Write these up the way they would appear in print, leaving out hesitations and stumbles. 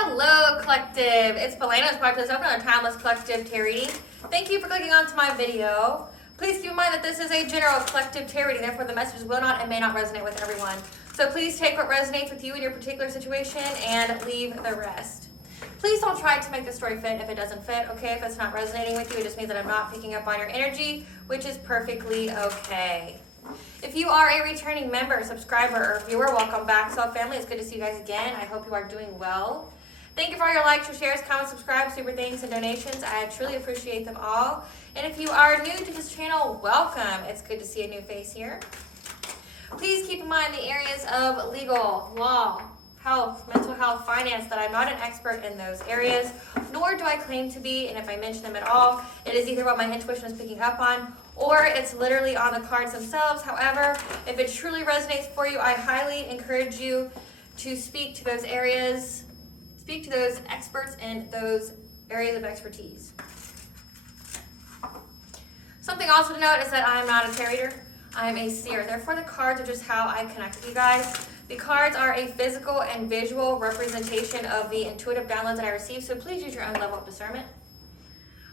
Hello, Collective. It's Belena. It's back to another timeless collective tarot reading. Thank you for clicking onto my video. Please keep in mind that this is a general collective tarot reading, therefore the messages will not and may not resonate with everyone. So please take what resonates with you in your particular situation and leave the rest. Please don't try to make the story fit if it doesn't fit, okay? If it's not resonating with you, it just means that I'm not picking up on your energy, which is perfectly okay. If you are a returning member, subscriber, or viewer, welcome back to our family. It's good to see you guys again. I hope you are doing well. Thank you for all your likes, your shares, comments, subscribes, super thanks, and donations. I truly appreciate them all. And if you are new to this channel, welcome. It's good to see a new face here. Please keep in mind the areas of legal, law, health, mental health, finance, that I'm not an expert in those areas, nor do I claim to be, and if I mention them at all, it is either what my intuition is picking up on, or it's literally on the cards themselves. However, if it truly resonates for you, I highly encourage you to speak to those areas, speak to those experts in those areas of expertise. Something also to note is that I am not a tarot reader. I am a seer. Therefore, the cards are just how I connect with you guys. The cards are a physical and visual representation of the intuitive downloads that I receive, so please use your own level of discernment.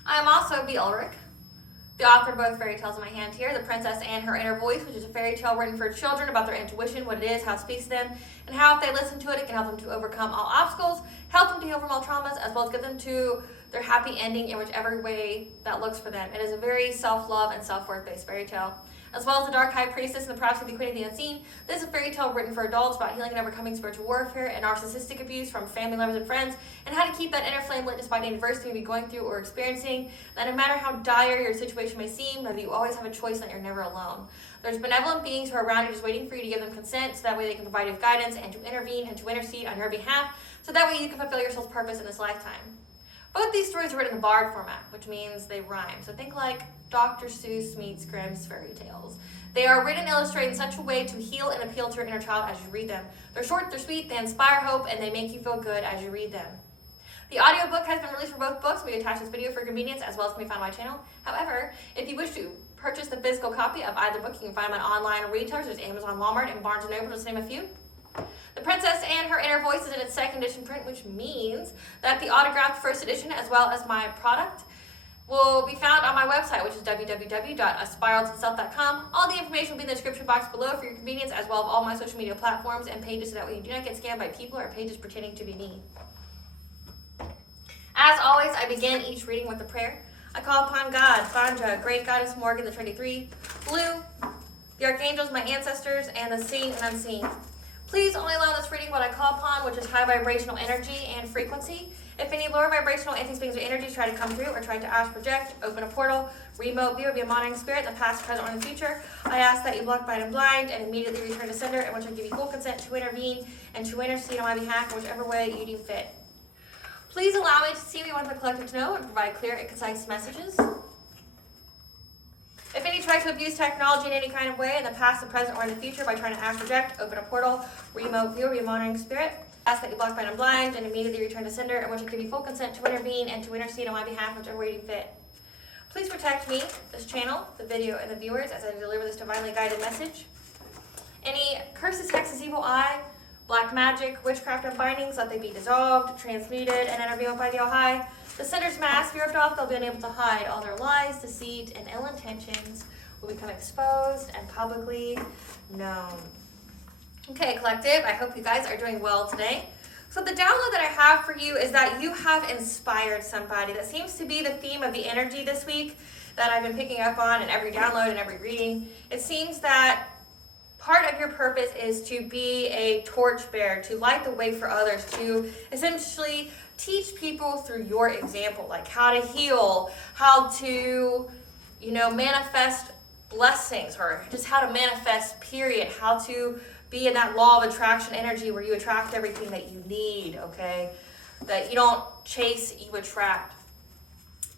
I am also the Ulrich, the author of both fairy tales in my hand here, The Princess and Her Inner Voice, which is a fairy tale written for children about their intuition, what it is, how it speaks to them, and how if they listen to it, it can help them to overcome all obstacles, help them to heal from all traumas, as well as get them to their happy ending in whichever way that looks for them. It is a very self-love and self-worth based fairy tale. As well as The Dark High Priestess and The Prophecy of the Queen of the Unseen. This is a fairy tale written for adults about healing and overcoming spiritual warfare and narcissistic abuse from family members and friends, and how to keep that inner flame lit despite any adversity you may be going through or experiencing. That no matter how dire your situation may seem, that you always have a choice and that you're never alone. There's benevolent beings who are around you just waiting for you to give them consent, so that way they can provide you with guidance and to intervene and to intercede on your behalf, so that way you can fulfill your soul's purpose in this lifetime. Both these stories are written in the bard format, which means they rhyme. So think like Dr. Seuss meets Grimm's fairy tales. They are written and illustrated in such a way to heal and appeal to your inner child as you read them. They're short, they're sweet, they inspire hope, and they make you feel good as you read them. The audiobook has been released for both books. We attach this video for convenience as well as can be found on my channel. However, if you wish to purchase the physical copy of either book, you can find them on online retailers. There's Amazon, Walmart, and Barnes & Noble, just to name a few. The Princess and Her Inner Voice is in its second edition print, which means that the autographed first edition, as well as my product, will be found on my website, which is www.aspiraltotheself.com. All the information will be in the description box below for your convenience, as well as all my social media platforms and pages, so that way you do not get scammed by people or pages pretending to be me. As always, I begin each reading with a prayer. I call upon God, Sandra, Great Goddess Morgan, the Trinity Three, Blue, the Archangels, my ancestors, and the seen and unseen. Please only allow this reading what I call upon, which is high vibrational energy and frequency. If any lower vibrational entities, beings, or energies try to come through or try to ask, project, open a portal, remote view, or be a monitoring spirit in the past, present, or in the future, I ask that you block, bind, and blind, and immediately return to sender, in which I give you full consent to intervene and to intercede on my behalf in whichever way you deem fit. Please allow me to see what you want the collective to know and provide clear and concise messages. If any try to abuse technology in any kind of way in the past, the present, or in the future by trying to ask, project, open a portal, remote view, or be a monitoring spirit, ask that you block, bind, and blind, and immediately return to sender, in which I give you full consent to intervene and to intercede on my behalf, whichever way you fit. Please protect me, this channel, the video, and the viewers as I deliver this divinely guided message. Any curses, hexes, evil eye, black magic, witchcraft, and bindings, let they be dissolved, transmuted, and intervened by the All-High. The sender's mask be ripped off, they'll be unable to hide. All their lies, deceit, and ill intentions will become exposed and publicly known. Okay, collective, I hope you guys are doing well today. So the download that I have for you is that you have inspired somebody. That seems to be the theme of the energy this week that I've been picking up on in every download and every reading. It seems that part of your purpose is to be a torchbearer, to light the way for others, to essentially teach people through your example, like how to heal, how to, manifest blessings, or just how to manifest, period, how to be in that law of attraction energy where you attract everything that you need, okay? That you don't chase, you attract.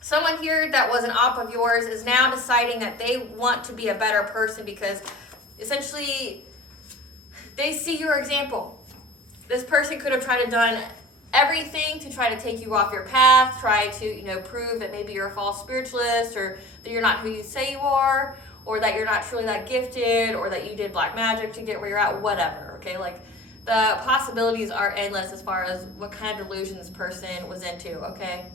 Someone here that was an op of yours is now deciding that they want to be a better person because essentially they see your example. This person could have tried to done everything to try to take you off your path, try to, prove that maybe you're a false spiritualist, or that you're not who you say you are, or that you're not truly that gifted, or that you did black magic to get where you're at, whatever, okay? Like, the possibilities are endless as far as what kind of delusion this person was into, okay?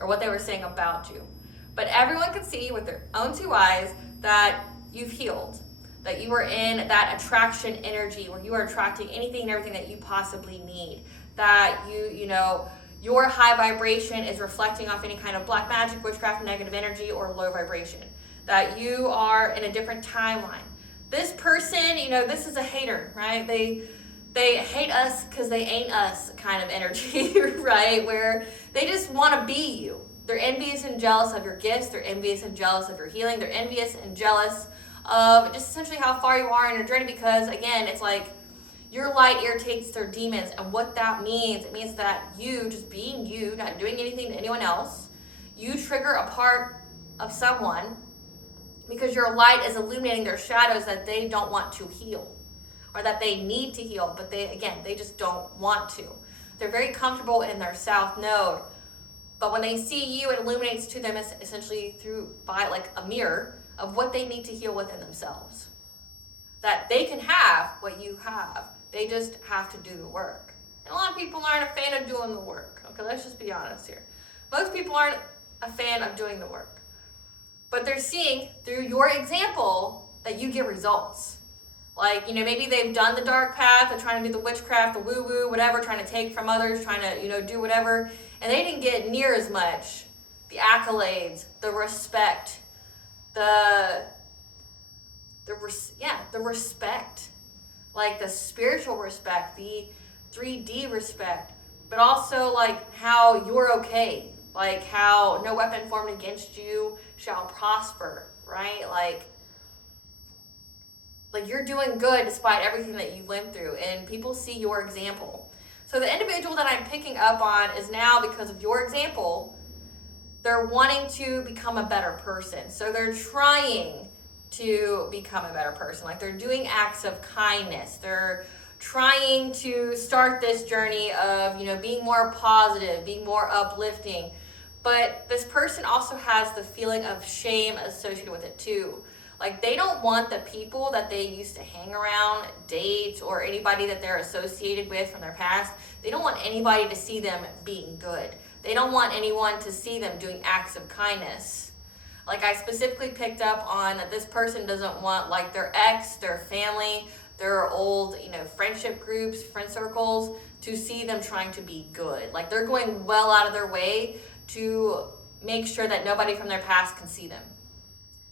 Or what they were saying about you. But everyone can see with their own two eyes that you've healed, that you are in that attraction energy where you are attracting anything and everything that you possibly need, that you know, your high vibration is reflecting off any kind of black magic, witchcraft, negative energy, or low vibration, that you are in a different timeline. This person, you know, this is a hater, right? They hate us because they ain't us kind of energy, right? Where they just want to be you. They're envious and jealous of your gifts. They're envious and jealous of your healing. They're envious and jealous of just essentially how far you are in your journey, because again, it's like your light irritates their demons. And what that means, it means that you, just being you, not doing anything to anyone else, you trigger a part of someone because your light is illuminating their shadows that they don't want to heal, or that they need to heal, but they just don't want to. They're very comfortable in their south node, but when they see you, it illuminates to them essentially by like a mirror of what they need to heal within themselves. That they can have what you have, they just have to do the work. And a lot of people aren't a fan of doing the work. Okay, let's just be honest here. Most people aren't a fan of doing the work, but they're seeing through your example that you get results. Like, you know, maybe they've done the dark path, they're trying to do the witchcraft, the woo-woo, whatever, trying to take from others, trying to, you know, do whatever, and they didn't get near as much the accolades, the respect, the respect, like the spiritual respect, the 3D respect, but also like how you're okay, like how no weapon formed against you shall prosper, right? Like you're doing good despite everything that you went through, and people see your example. So the individual that I'm picking up on is now, because of your example, they're wanting to become a better person. So they're trying to become a better person. Like they're doing acts of kindness. They're trying to start this journey of, you know, being more positive, being more uplifting. But this person also has the feeling of shame associated with it too. Like they don't want the people that they used to hang around, date, or anybody that they're associated with from their past, they don't want anybody to see them being good. They don't want anyone to see them doing acts of kindness. Like I specifically picked up on that this person doesn't want like their ex, their family, their old, you know, friendship groups, friend circles to see them trying to be good. Like they're going well out of their way to make sure that nobody from their past can see them.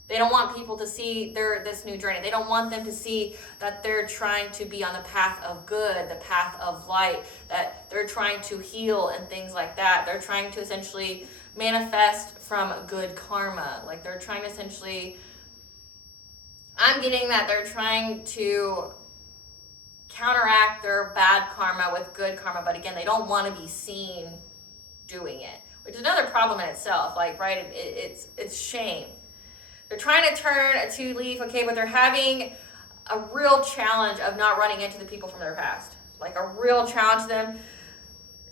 They don't want people to see this new journey. They don't want them to see that they're trying to be on the path of good, the path of light, that they're trying to heal and things like that. They're trying to essentially manifest from good karma. Like they're trying to essentially, I'm getting that they're trying to counteract their bad karma with good karma. But again, they don't want to be seen doing it, which is another problem in itself. Like, right, it's shame. They're trying to turn a two-leaf, okay, but they're having a real challenge of not running into the people from their past. Like a real challenge to them,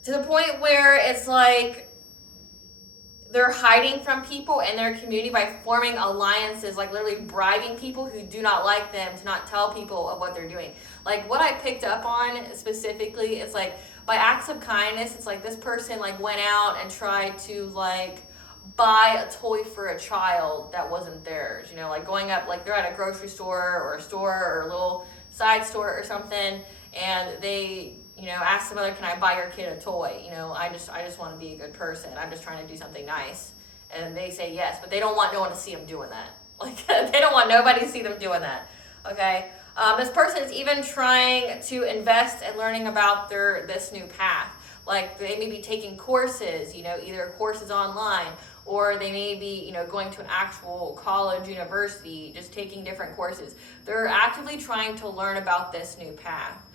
to the point where it's like they're hiding from people in their community by forming alliances, like literally bribing people who do not like them to not tell people of what they're doing. Like what I picked up on specifically, it's like by acts of kindness, it's like this person like went out and tried to like buy a toy for a child that wasn't theirs, you know, like going up, like they're at a grocery store or a store or a little side store or something, and they, you know, ask the mother, can I buy your kid a toy? You know, I just want to be a good person. I'm just trying to do something nice. And they say yes, but they don't want no one to see them doing that. Like they don't want nobody to see them doing that, okay? This person is even trying to invest in learning about this new path. Like they may be taking courses, you know, either courses online, or they may be, you know, going to an actual college, university, just taking different courses. They're actively trying to learn about this new path,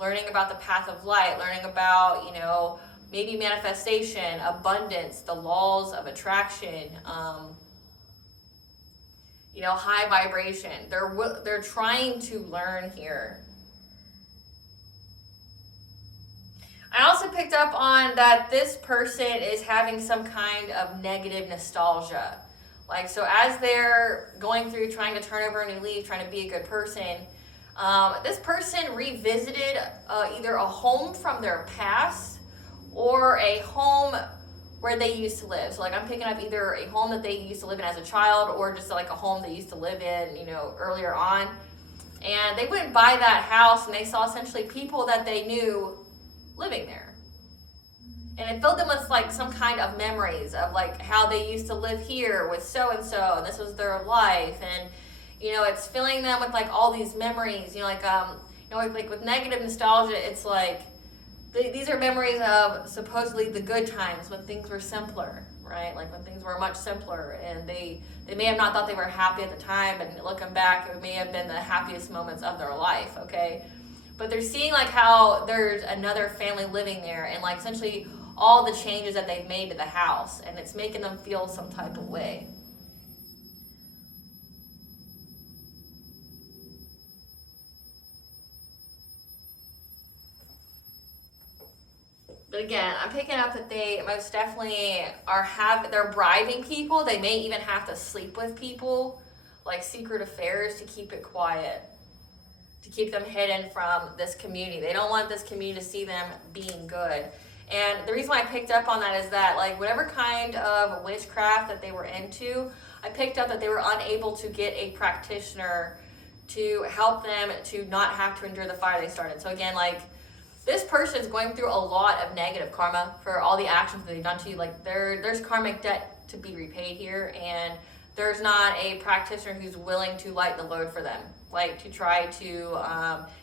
learning about the path of light, learning about, you know, maybe manifestation, abundance, the laws of attraction, you know, high vibration. They're trying to learn here. I also picked up on that this person is having some kind of negative nostalgia. Like, so as they're going through trying to turn over a new leaf, trying to be a good person, This person revisited either a home from their past or a home where they used to live. So like I'm picking up either a home that they used to live in as a child or just like a home they used to live in, you know, earlier on. And they went by that house and they saw essentially people that they knew living there. And it filled them with like some kind of memories of like how they used to live here with so-and-so and this was their life. And, you know, it's filling them with like all these memories, you know, like with negative nostalgia, it's like, these are memories of supposedly the good times when things were simpler, right? Like when things were much simpler and they may have not thought they were happy at the time, but looking back, it may have been the happiest moments of their life, okay? But they're seeing like how there's another family living there and like essentially all the changes that they've made to the house, and it's making them feel some type of way. But again, I'm picking up that they most definitely they're bribing people. They may even have to sleep with people, like secret affairs to keep it quiet, to keep them hidden from this community. They don't want this community to see them being good. And the reason why I picked up on that is that like whatever kind of witchcraft that they were into, I picked up that they were unable to get a practitioner to help them to not have to endure the fire they started. So again, like, this person is going through a lot of negative karma for all the actions that they've done to you. Like there's karmic debt to be repaid here, and there's not a practitioner who's willing to lighten the load for them, like to try to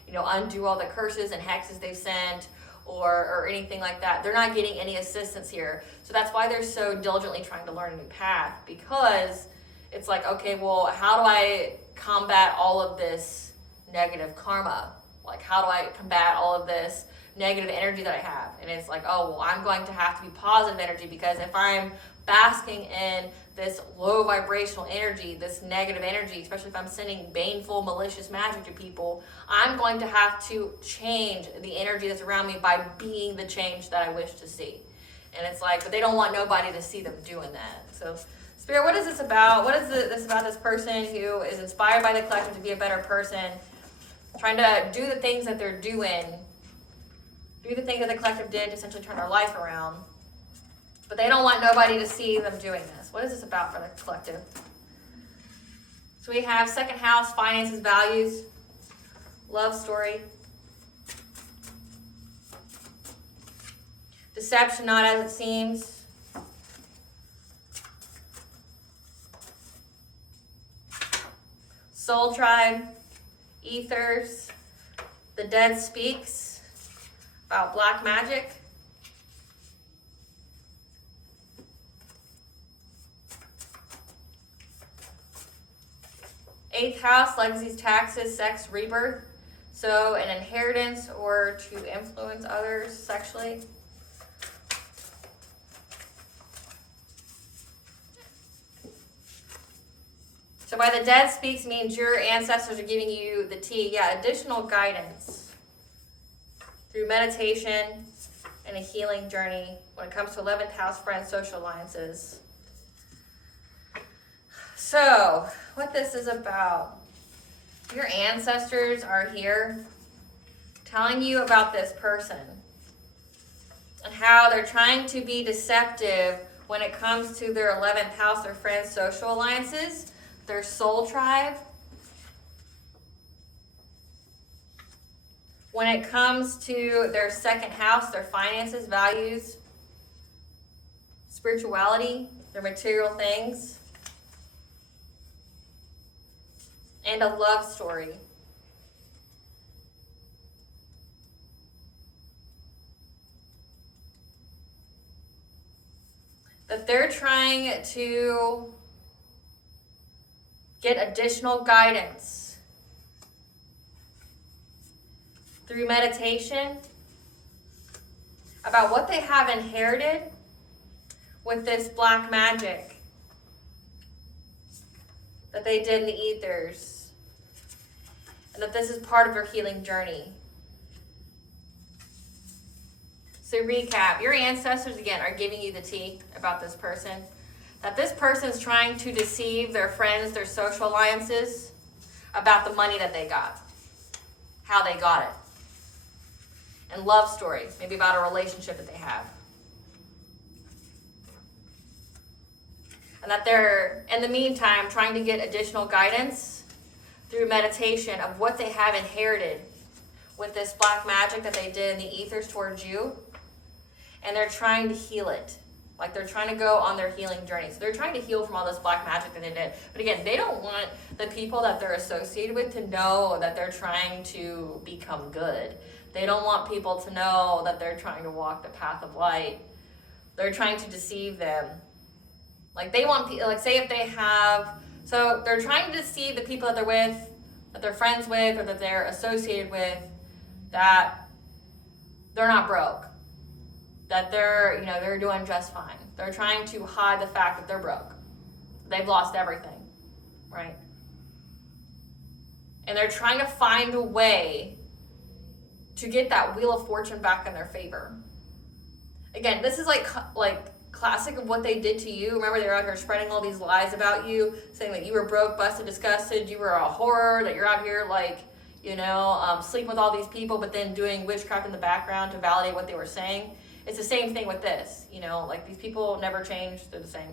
undo all the curses and hexes they've sent or anything like that. They're not getting any assistance here. So that's why they're so diligently trying to learn a new path, because it's like, okay, well, how do I combat all of this negative karma? Like, how do I combat all of this negative energy that I have? And it's like, oh, well, I'm going to have to be positive energy, because if I'm basking in this low vibrational energy, this negative energy, especially if I'm sending baneful, malicious magic to people, I'm going to have to change the energy that's around me by being the change that I wish to see. And it's like, but they don't want nobody to see them doing that. So, Spirit, what is this about? What is this about this person who is inspired by the collective to be a better person, trying to do the things that they're doing, do the things that the collective did to essentially turn their life around, but they don't want nobody to see them doing this? What is this about for the collective? So we have second house, finances, values, love story, deception, not as it seems, soul tribe, ethers, the dead speaks, about black magic, eighth house, legacies, taxes, sex, rebirth, so an inheritance or to influence others sexually. So by the dead speaks means your ancestors are giving you the tea. Yeah, additional guidance through meditation and a healing journey when it comes to 11th house, friends, social alliances. So what this is about, your ancestors are here telling you about this person and how they're trying to be deceptive when it comes to their 11th house, their friends, social alliances, their soul tribe. When it comes to their second house, their finances, values, spirituality, their material things, and a love story. That they're trying to get additional guidance through meditation about what they have inherited with this black magic that they did in the ethers, and that this is part of your healing journey. So recap, your ancestors again are giving you the tea about this person, that this person is trying to deceive their friends, their social alliances, about the money that they got. how they got it. And love story, maybe about a relationship that they have. And that they're, in the meantime, trying to get additional guidance through meditation of what they have inherited with this black magic that they did in the ethers towards you. And they're trying to heal it. Like they're trying to go on their healing journey. So they're trying to heal from all this black magic that they did. But again, they don't want the people that they're associated with to know that they're trying to become good. They don't want people to know that they're trying to walk the path of light. They're trying to deceive them. Like they want people, like say if they have, so they're trying to deceive the people that they're with, that they're friends with, or that they're associated with, that they're not broke. That they're, they're doing just fine. They're trying to hide the fact that they're broke. They've lost everything, right? And they're trying to find a way to get that Wheel of Fortune back in their favor. Again, this is like classic of what they did to you. Remember, they were out here spreading all these lies about you, saying that you were broke, busted, disgusted, you were a horror, that you're out here sleeping with all these people, but then doing witchcraft in the background to validate what they were saying. It's the same thing with this, these people never change, they're the same.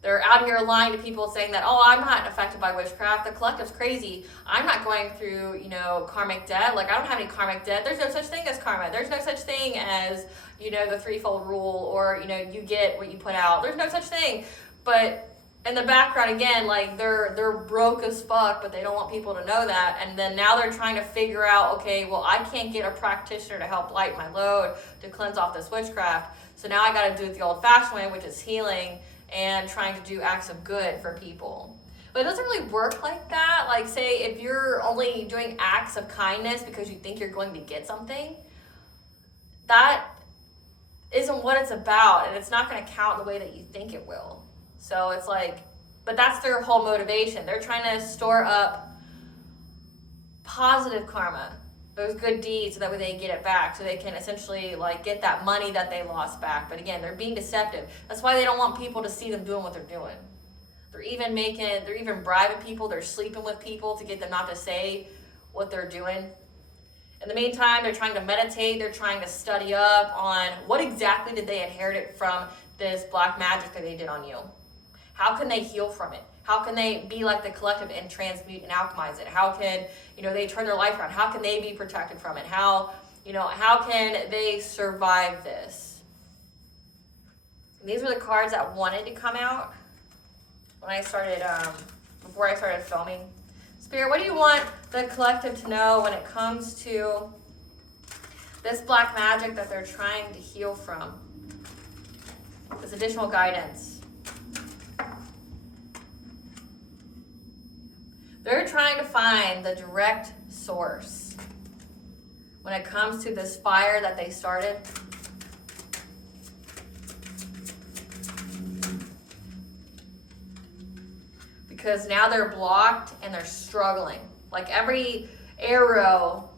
They're out here lying to people saying that, oh, I'm not affected by witchcraft, the collective's crazy, I'm not going through, karmic debt, I don't have any karmic debt, there's no such thing as karma, there's no such thing as, the threefold rule, or, you get what you put out, there's no such thing. But in the background, again, they're broke as fuck, but they don't want people to know that. And then now they're trying to figure out, okay, well, I can't get a practitioner to help lighten my load, to cleanse off this witchcraft. So now I got to do it the old-fashioned way, which is healing and trying to do acts of good for people. But it doesn't really work like that. Like, say, if you're only doing acts of kindness because you think you're going to get something, that isn't what it's about, and it's not going to count in the way that you think it will. So it's but that's their whole motivation. They're trying to store up positive karma, those good deeds, so that way they get it back, so they can essentially get that money that they lost back. But again, they're being deceptive. That's why they don't want people to see them doing what they're doing. They're even bribing people, they're sleeping with people to get them not to say what they're doing. In the meantime, they're trying to meditate, they're trying to study up on what exactly did they inherit from this black magic that they did on you. How can they heal from it? How can they be like the collective and transmute and alchemize it? How can, they turn their life around? How can they be protected from it? How can they survive this? And these were the cards that wanted to come out when I started, before I started filming. Spirit, what do you want the collective to know when it comes to this black magic that they're trying to heal from? This additional guidance. They're trying to find the direct source when it comes to this fire that they started. Because now they're blocked and they're struggling. Like every arrow,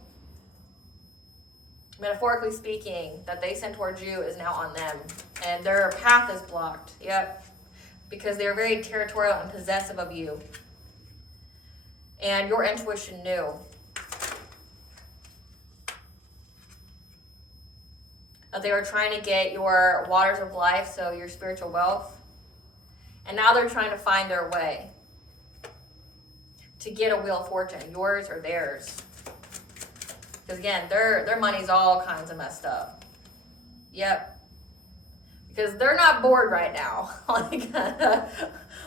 metaphorically speaking, that they sent towards you is now on them. And their path is blocked. Yep. Because they're very territorial and possessive of you. And your intuition knew. That they were trying to get your waters of life, so your spiritual wealth. And now they're trying to find their way to get a Wheel of Fortune, yours or theirs. Because again, their money's all kinds of messed up. Yep. Because they're not bored right now.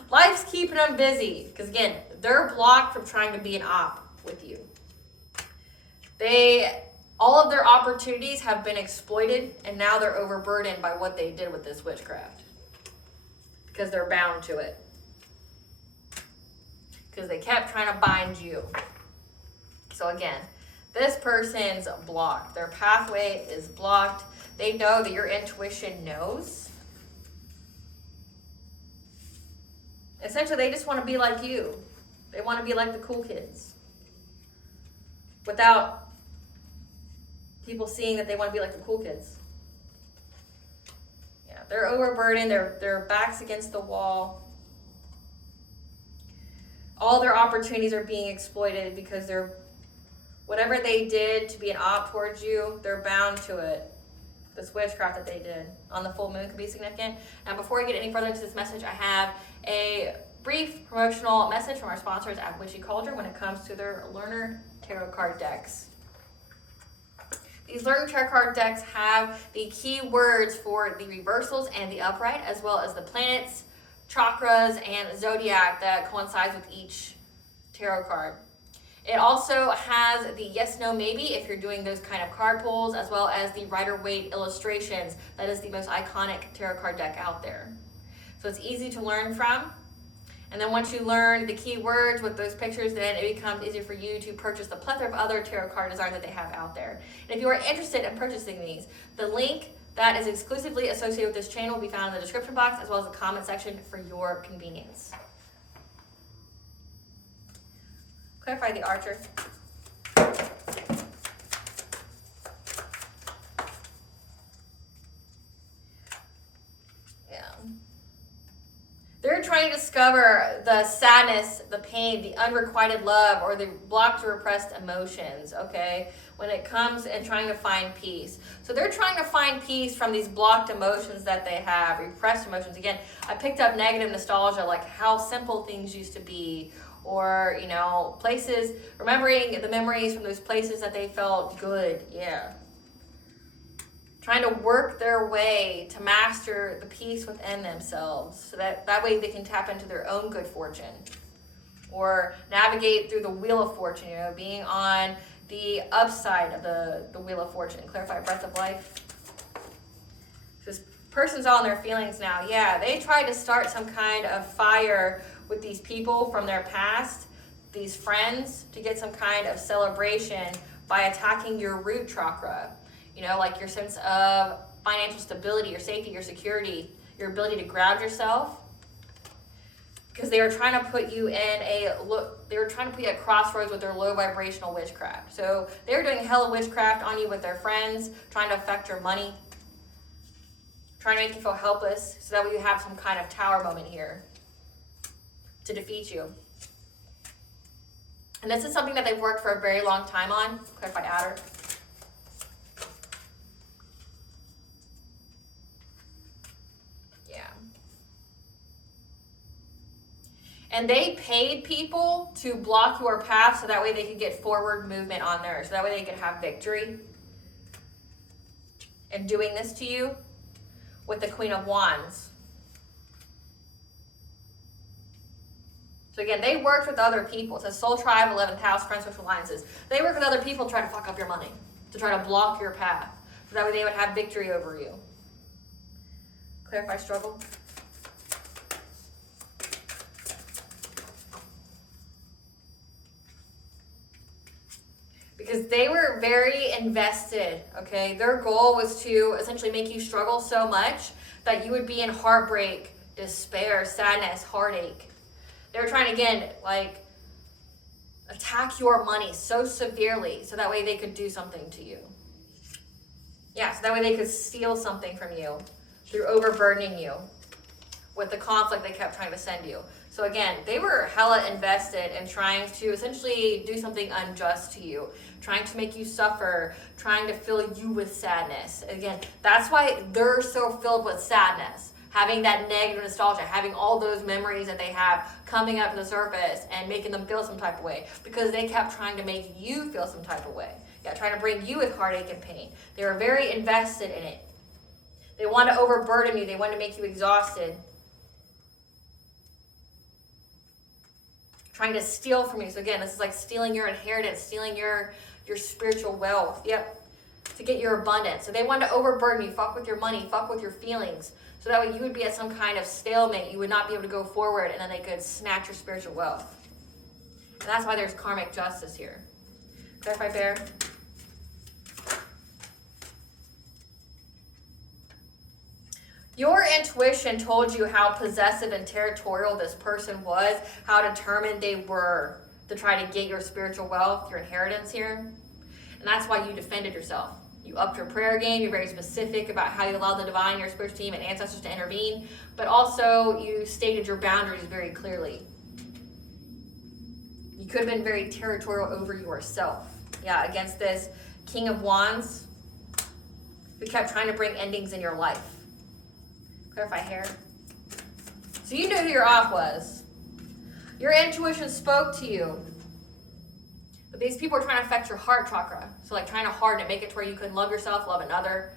Life's keeping them busy. Because again, they're blocked from trying to be an op with you. All of their opportunities have been exploited, and now they're overburdened by what they did with this witchcraft. Because they're bound to it. Because they kept trying to bind you. So again, this person's blocked. Their pathway is blocked. They know that your intuition knows. Essentially, they just want to be like you. They want to be like the cool kids. Without people seeing that they want to be like the cool kids. Yeah, they're overburdened. Their backs against the wall. All their opportunities are being exploited because they're Whatever they did to be an op towards you, they're bound to it. This witchcraft that they did on the full moon could be significant. And before I get any further into this message, I have a brief promotional message from our sponsors at Witchy Cauldron when it comes to their learner tarot card decks. These learner tarot card decks have the key words for the reversals and the upright, as well as the planets, chakras, and zodiac that coincides with each tarot card. It also has the yes, no, maybe if you're doing those kind of card pulls, as well as the Rider-Waite illustrations. That is the most iconic tarot card deck out there. So it's easy to learn from. And then once you learn the key words with those pictures, then it becomes easier for you to purchase the plethora of other tarot card designs that they have out there. And if you are interested in purchasing these, the link that is exclusively associated with this channel will be found in the description box, as well as the comment section for your convenience. Clarify the Archer. Yeah. They're trying to discover the sadness, the pain, the unrequited love, or the blocked or repressed emotions, okay? When it comes and trying to find peace. So they're trying to find peace from these blocked emotions that they have, repressed emotions. Again, I picked up negative nostalgia, like how simple things used to be, or, you know, places, remembering the memories from those places that they felt good, yeah. Trying to work their way to master the peace within themselves, so that way they can tap into their own good fortune. Or navigate through the wheel of fortune, you know, being on the upside of the wheel of fortune. Clarify breath of life. This person's all in their feelings now. Yeah, they tried to start some kind of fire with these people from their past, these friends, to get some kind of celebration by attacking your root chakra. You know, like your sense of financial stability, your safety, your security, your ability to ground yourself. Because they were trying to put you at crossroads with their low vibrational witchcraft. So they were doing hella witchcraft on you with their friends, trying to affect your money, trying to make you feel helpless, so that way you have some kind of tower moment here to defeat you. And this is something that they've worked for a very long time on. Clarify adder. Yeah. And they paid people to block your path so that way they could get forward movement on theirs. So that way they could have victory in doing this to you with the Queen of Wands. So again, they worked with other people. It says Soul Tribe, 11th House, Friends, Social Alliances. They work with other people to try to fuck up your money, to try to block your path. So that way they would have victory over you. Clarify struggle. Because they were very invested, okay? Their goal was to essentially make you struggle so much that you would be in heartbreak, despair, sadness, heartache. They were trying to, again, like, attack your money so severely so that way they could do something to you. Yeah, so that way they could steal something from you through overburdening you with the conflict they kept trying to send you. So again, they were hella invested in trying to essentially do something unjust to you, trying to make you suffer, trying to fill you with sadness. Again, that's why they're so filled with sadness. Having that negative nostalgia, having all those memories that they have coming up to the surface and making them feel some type of way, because they kept trying to make you feel some type of way. Yeah, trying to bring you with heartache and pain. They were very invested in it. They wanted to overburden you. They wanted to make you exhausted. Trying to steal from you. So again, this is like stealing your inheritance, stealing your spiritual wealth. Yep. To get your abundance. So they wanted to overburden you, fuck with your money, fuck with your feelings. So that way you would be at some kind of stalemate. You would not be able to go forward, and then they could snatch your spiritual wealth. And that's why there's karmic justice here. Clarify, Bear. Your intuition told you how possessive and territorial this person was, how determined they were to try to get your spiritual wealth, your inheritance here. And that's why you defended yourself. You upped your prayer game. You're very specific about how you allow the divine, your spiritual team, and ancestors to intervene. But also, you stated your boundaries very clearly. You could have been very territorial over yourself. Yeah, against this King of Wands who kept trying to bring endings in your life. Clarify here. So you knew who your off was. Your intuition spoke to you. But these people are trying to affect your heart chakra. So like trying to harden it, make it to where you couldn't love yourself, love another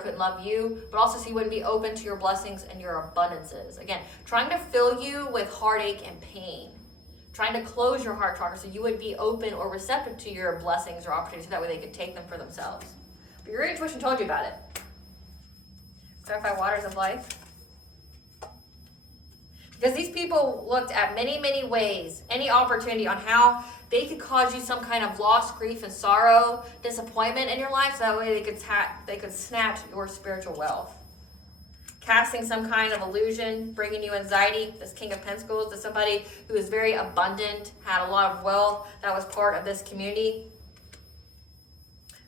couldn't love you, but also so you wouldn't be open to your blessings and your abundances. Again, trying to fill you with heartache and pain. Trying to close your heart chakra so you would be open or receptive to your blessings or opportunities so that way they could take them for themselves. But your intuition told you about it. Clarify waters of life. Because these people looked at many, many ways, any opportunity on how they could cause you some kind of loss, grief, and sorrow, disappointment in your life, so that way they could snatch your spiritual wealth. Casting some kind of illusion, bringing you anxiety, this King of Pentacles, to somebody who is very abundant, had a lot of wealth, that was part of this community.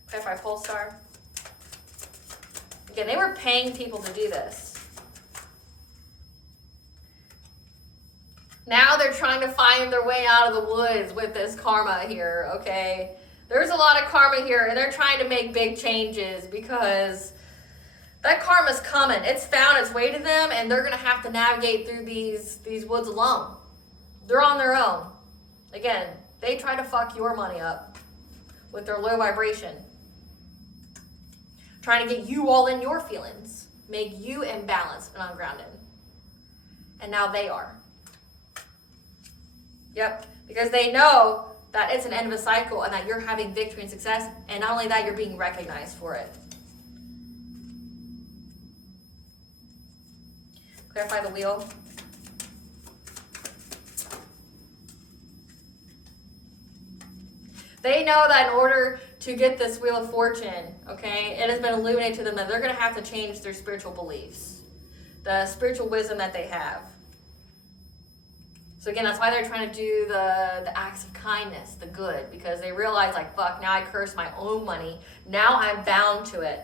Clarify pole star. Again, they were paying people to do this. Now they're trying to find their way out of the woods with this karma here, okay? There's a lot of karma here, and they're trying to make big changes because that karma's coming. It's found its way to them, and they're going to have to navigate through these woods alone. They're on their own. Again, they try to fuck your money up with their low vibration. Trying to get you all in your feelings. Make you imbalanced and ungrounded. And now they are. Yep, because they know that it's an end of a cycle and that you're having victory and success, and not only that, you're being recognized for it. Clarify the wheel. They know that in order to get this wheel of fortune, okay, it has been illuminated to them that they're going to have to change their spiritual beliefs, the spiritual wisdom that they have. So again, that's why they're trying to do the acts of kindness, the good, because they realize, like, fuck, now I curse my own money. Now I'm bound to it.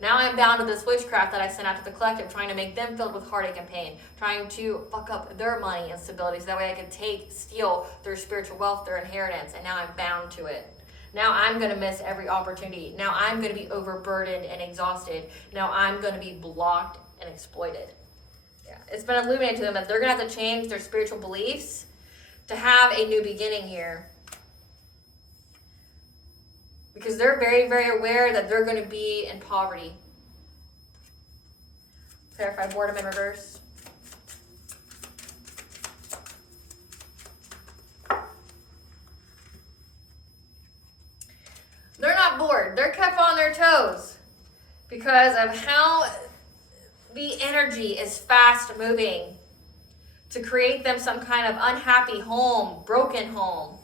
Now I'm bound to this witchcraft that I sent out to the collective, trying to make them filled with heartache and pain, trying to fuck up their money and stability so that way I can steal their spiritual wealth, their inheritance, and now I'm bound to it. Now I'm going to miss every opportunity. Now I'm going to be overburdened and exhausted. Now I'm going to be blocked and exploited. Yeah, it's been illuminated to them that they're going to have to change their spiritual beliefs to have a new beginning here. Because they're very, very aware that they're going to be in poverty. Clarify boredom in reverse. They're not bored. They're kept on their toes because of how the energy is fast moving to create them some kind of unhappy home, broken home.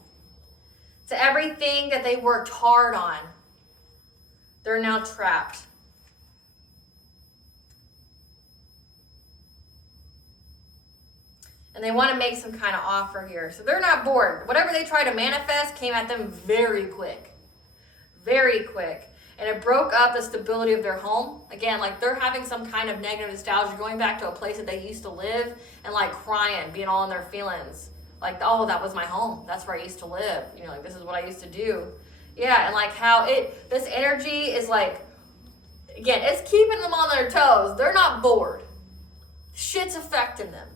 To everything that they worked hard on, they're now trapped. And they want to make some kind of offer here. So they're not bored. Whatever they try to manifest came at them very quick. Very quick. And it broke up the stability of their home. Again, like they're having some kind of negative nostalgia, going back to a place that they used to live and like crying, being all in their feelings. Like, oh, that was my home. That's where I used to live. You know, like this is what I used to do. Yeah, and like how this energy is like, again, it's keeping them on their toes. They're not bored. Shit's affecting them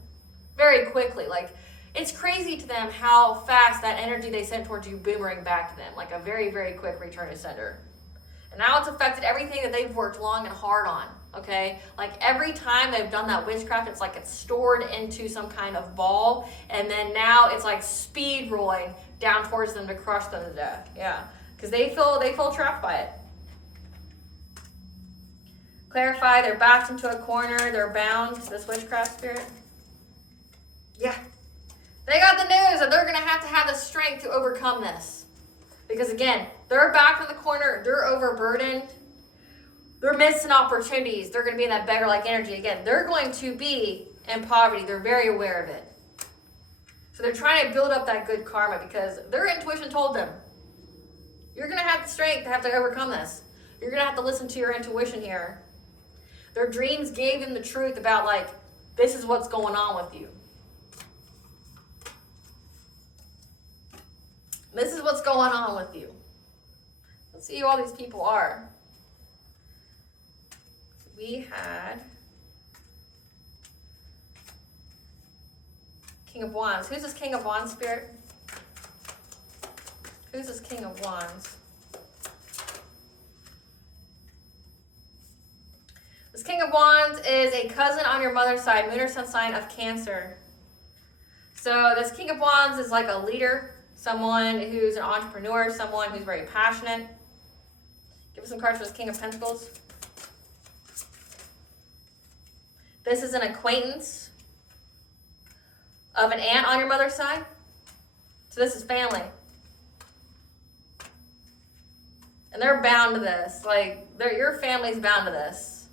very quickly. Like, it's crazy to them how fast that energy they sent towards you boomerang back to them. Like a very, very quick return to sender. And now it's affected everything that they've worked long and hard on, okay? Like every time they've done that witchcraft, it's like it's stored into some kind of ball, and then now it's like speed rolling down towards them to crush them to death. Yeah, because they feel trapped by it. Clarify, they're backed into a corner, they're bound to this witchcraft spirit. Yeah, they got the news that they're going to have the strength to overcome this. Because again, they're back in the corner, they're overburdened, they're missing opportunities, they're going to be in that beggar-like energy. Again, they're going to be in poverty, they're very aware of it. So they're trying to build up that good karma because their intuition told them, you're going to have the strength to have to overcome this. You're going to have to listen to your intuition here. Their dreams gave them the truth about like, this is what's going on with you. This is what's going on with you. Let's see who all these people are. We had King of Wands. Who's this King of Wands, Spirit? Who's this King of Wands? This King of Wands is a cousin on your mother's side, moon or sun sign of Cancer. So this King of Wands is like a leader, someone who's an entrepreneur, someone who's very passionate. Give us some cards for this King of Pentacles. This is an acquaintance of an aunt on your mother's side. So this is family. And they're bound to this. Like, your family's bound to this.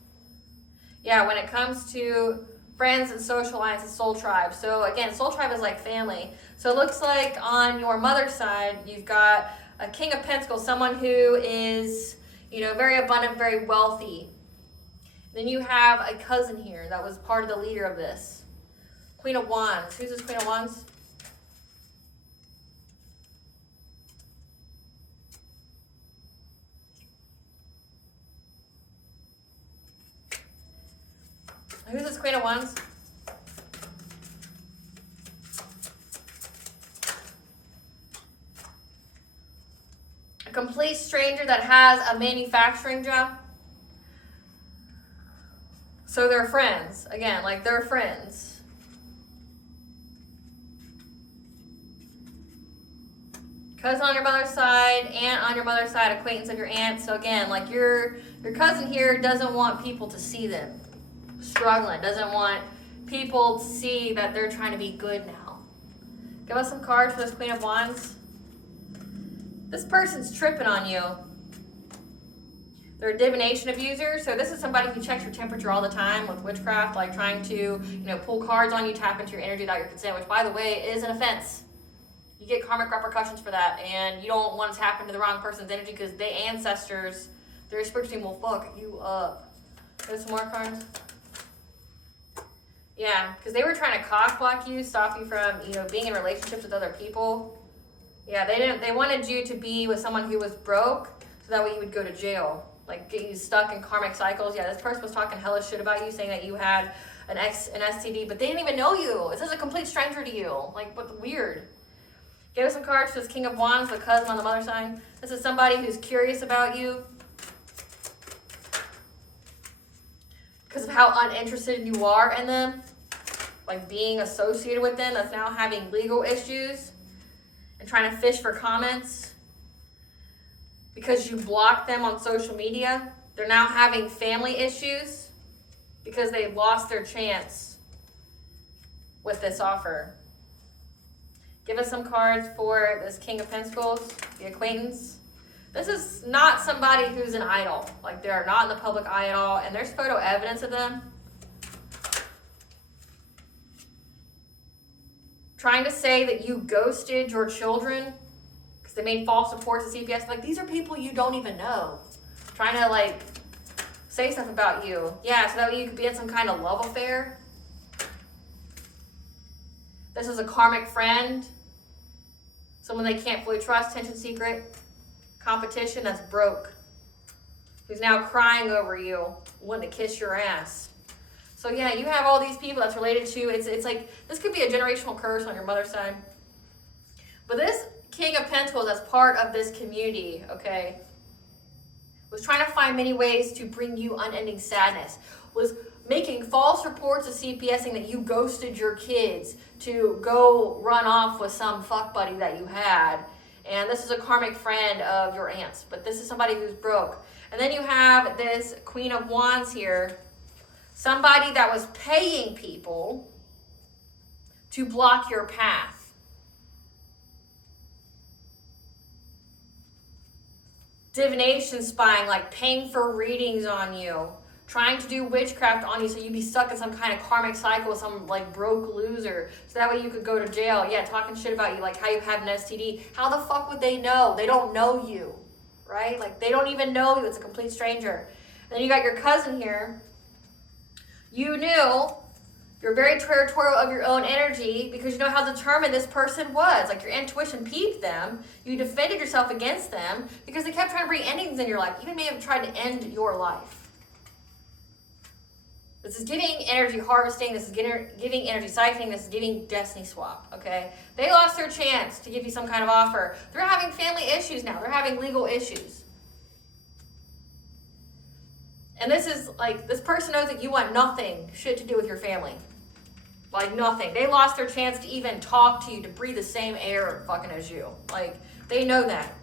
Yeah, when it comes to friends and social alliances, soul tribe. So again, soul tribe is like family. So it looks like on your mother's side, you've got a King of Pentacles, someone who is, very abundant, very wealthy. Then you have a cousin here that was part of the leader of this. Queen of Wands. Who's this Queen of Wands? Who's this Queen of Wands? A complete stranger that has a manufacturing job. So they're friends. Again, like they're friends. Cousin on your mother's side, aunt on your mother's side, acquaintance of your aunt. So again, like your cousin here doesn't want people to see them struggling, doesn't want people to see that they're trying to be good now. Give us some cards for this Queen of Wands. This person's tripping on you. They're a divination abuser, so this is somebody who checks your temperature all the time with witchcraft, like trying to, pull cards on you, tap into your energy without your consent, which, by the way, is an offense. You get karmic repercussions for that, and you don't want to tap into the wrong person's energy because their ancestors, their spirit team will fuck you up. There's some more cards. Yeah, because they were trying to cock block you, stop you from, being in relationships with other people. Yeah, they wanted you to be with someone who was broke, so that way you would go to jail. Like, get you stuck in karmic cycles. Yeah, this person was talking hella shit about you, saying that you had an STD, but they didn't even know you. This is a complete stranger to you. Like, what weird. Give us some cards for this King of Wands, the cousin on the mother side. This is somebody who's curious about you because of how uninterested you are in them, like being associated with them, that's now having legal issues and trying to fish for comments because you blocked them on social media. They're now having family issues because they lost their chance with this offer. Give us some cards for this King of Pentacles, the acquaintance. This is not somebody who's an idol. Like, they're not in the public eye at all, and there's photo evidence of them. Trying to say that you ghosted your children because they made false reports to CPS. Like, these are people you don't even know. Trying to, say stuff about you. Yeah, so that way you could be in some kind of love affair. This is a karmic friend. Someone they can't fully trust, tension secret, competition that's broke. Who's now crying over you, wanting to kiss your ass. So yeah, you have all these people that's related to, it's like, this could be a generational curse on your mother's side. But this King of Pentacles, that's part of this community, okay, was trying to find many ways to bring you unending sadness, was making false reports of CPS saying that you ghosted your kids to go run off with some fuck buddy that you had. And this is a karmic friend of your aunt's, but this is somebody who's broke. And then you have this Queen of Wands here, somebody that was paying people to block your path. Divination spying, like paying for readings on you, trying to do witchcraft on you so you'd be stuck in some kind of karmic cycle with some broke loser. So that way you could go to jail. Yeah, talking shit about you, like how you have an STD. How the fuck would they know? They don't know you, right? Like, they don't even know you. It's a complete stranger. Then you got your cousin here. You knew You're very territorial of your own energy because you know how determined this person was. Like your intuition peeped them. You defended yourself against them because they kept trying to bring endings in your life. Even may have tried to end your life. This is giving energy harvesting. This is giving energy cycling. This is giving destiny swap, okay? They lost their chance to give you some kind of offer. They're having family issues now. They're having legal issues. And this is like, this person knows that you want nothing shit to do with your family. Like nothing. They lost their chance to even talk to you, to breathe the same air fucking as you. Like, they know that.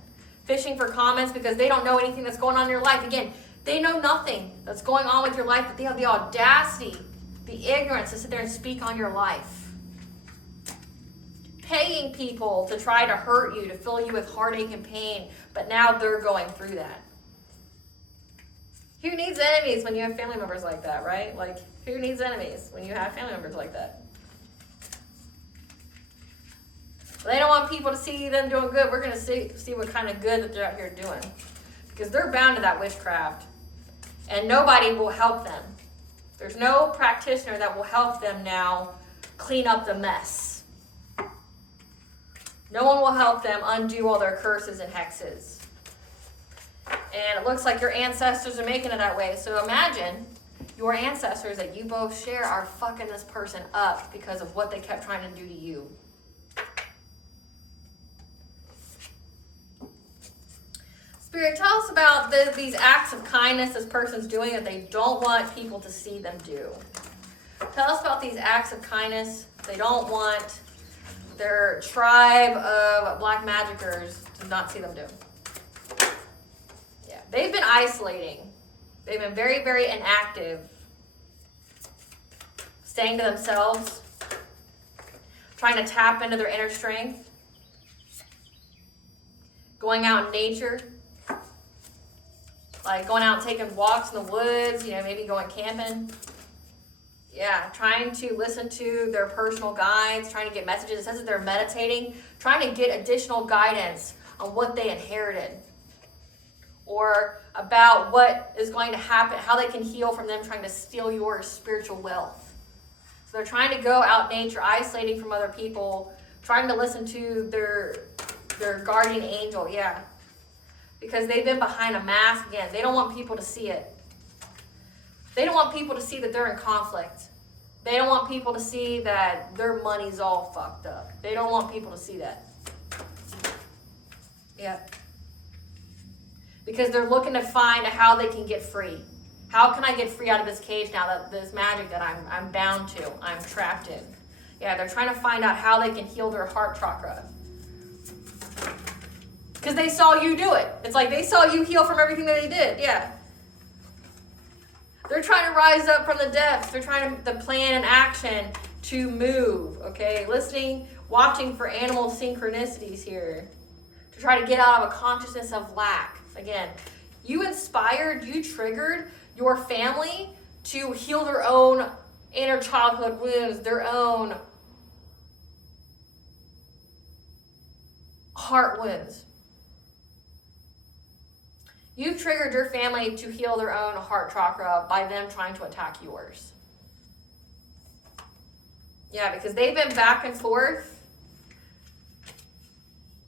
Fishing for comments because they don't know anything that's going on in your life. Again, they know nothing that's going on with your life, but they have the audacity, the ignorance to sit there and speak on your life. Paying people to try to hurt you, to fill you with heartache and pain, but now they're going through that. Who needs enemies when you have family members like that, right? Like, who needs enemies when you have family members like that? They don't want people to see them doing good. We're going to see what kind of good that they're out here doing. Because they're bound to that witchcraft. And nobody will help them. There's no practitioner that will help them now clean up the mess. No one will help them undo all their curses and hexes. And it looks like your ancestors are making it that way. So imagine your ancestors that you both share are fucking this person up because of what they kept trying to do to you. Spirit, tell us about these acts of kindness this person's doing that they don't want people to see them do. Tell us about these acts of kindness they don't want their tribe of black magickers to not see them do. Yeah, they've been isolating. They've been very, very inactive. Staying to themselves. Trying to tap into their inner strength. Going out in nature. Like going out and taking walks in the woods, maybe going camping. Yeah, trying to listen to their personal guides, trying to get messages. It says that they're meditating, trying to get additional guidance on what they inherited. Or about what is going to happen, how they can heal from them trying to steal your spiritual wealth. So they're trying to go out in nature, isolating from other people, trying to listen to their guardian angel, yeah. Because they've been behind a mask again. They don't want people to see it. They don't want people to see that they're in conflict. They don't want people to see that their money's all fucked up. They don't want people to see that. Yeah. Because they're looking to find how they can get free. How can I get free out of this cage now, that this magic that I'm bound to, I'm trapped in? Yeah, they're trying to find out how they can heal their heart chakra. Because they saw you do it. It's like they saw you heal from everything that they did. Yeah. They're trying to rise up from the depths. They're trying to plan and action to move. Okay. Listening, watching for animal synchronicities here. To try to get out of a consciousness of lack. Again, you triggered your family to heal their own inner childhood wounds, their own heart wounds. You've triggered your family to heal their own heart chakra by them trying to attack yours. Yeah, because they've been back and forth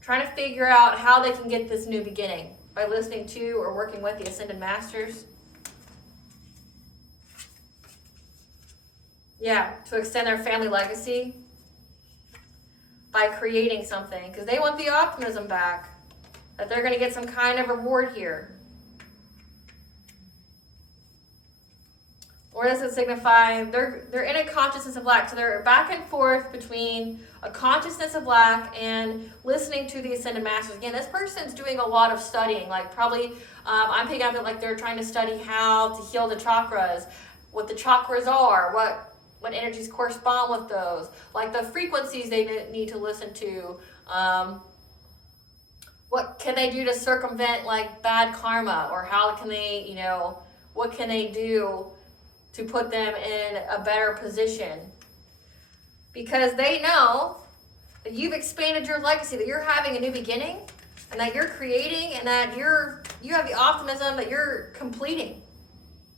trying to figure out how they can get this new beginning by listening to or working with the Ascended Masters. Yeah, to extend their family legacy by creating something, because they want the optimism back, that they're going to get some kind of reward here. Or does it signify they're in a consciousness of lack? So they're back and forth between a consciousness of lack and listening to the Ascended Masters. Again, this person's doing a lot of studying. Like probably, I'm picking up that like they're trying to study how to heal the chakras, what the chakras are, what energies correspond with those, like the frequencies they need to listen to. What can they do to circumvent like bad karma, or how can they, what can they do to put them in a better position? Because they know that you've expanded your legacy, that you're having a new beginning, and that you're creating, and that you have the optimism that you're completing.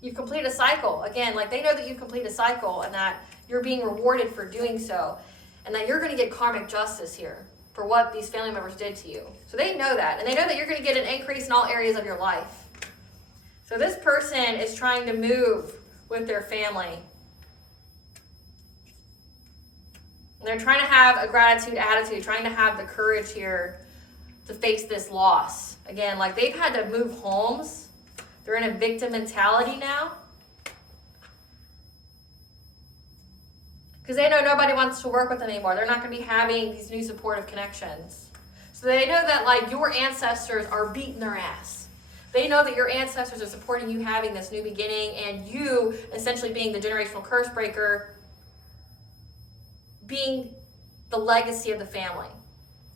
You've completed a cycle. Again, like they know that you've completed a cycle, and that you're being rewarded for doing so, and that you're going to get karmic justice here for what these family members did to you. So they know that, and they know that you're going to get an increase in all areas of your life. So this person is trying to move with their family. And they're trying to have a gratitude attitude, trying to have the courage here to face this loss. Again, like they've had to move homes. They're in a victim mentality now. Because they know nobody wants to work with them anymore. They're not going to be having these new supportive connections. So they know that like your ancestors are beating their ass. They know that your ancestors are supporting you having this new beginning, and you essentially being the generational curse breaker, being the legacy of the family.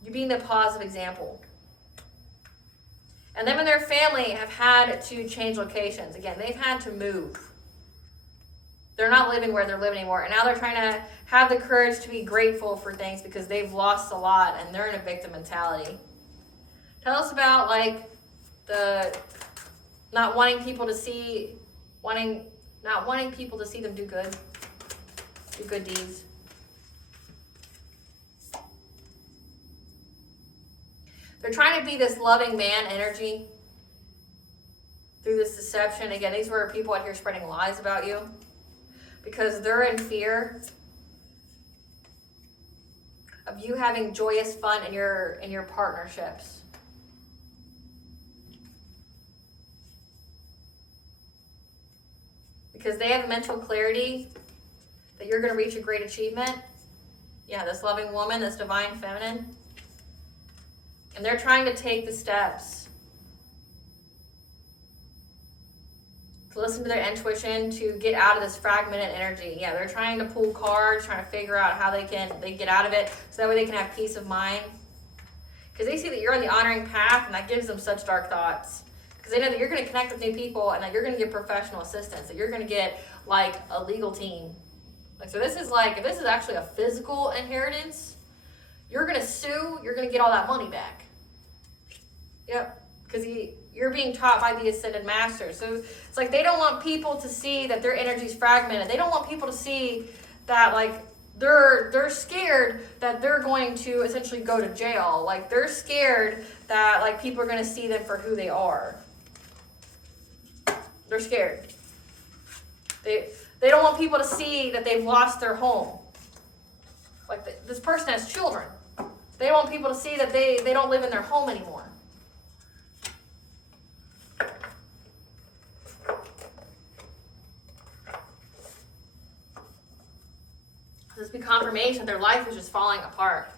You being the positive example. And them and their family have had to change locations. Again, they've had to move. They're not living where they're living anymore. And now they're trying to have the courage to be grateful for things because they've lost a lot and they're in a victim mentality. Tell us about like the not wanting people to see them do good deeds. They're trying to be this loving man energy through this deception. Again, these were people out here spreading lies about you because they're in fear of you having joyous fun in your partnerships. Because they have mental clarity that you're going to reach a great achievement. Yeah, this loving woman, this divine feminine. And they're trying to take the steps to listen to their intuition, to get out of this fragmented energy. Yeah, they're trying to pull cards, trying to figure out how they get out of it so that way they can have peace of mind. Because they see that you're on the honoring path, and that gives them such dark thoughts. Because they know that you're going to connect with new people and that you're going to get professional assistance, that you're going to get like a legal team. Like, so this is like, if this is actually a physical inheritance, you're going to sue, you're going to get all that money back. Yep, because you're being taught by the Ascended Masters. So it's like they don't want people to see that their energy's fragmented. They don't want people to see that like they're scared that they're going to essentially go to jail. Like they're scared that like people are going to see them for who they are. They're scared. They don't want people to see that they've lost their home. Like this person has children. They don't want people to see that they don't live in their home anymore. This be confirmation that their life is just falling apart.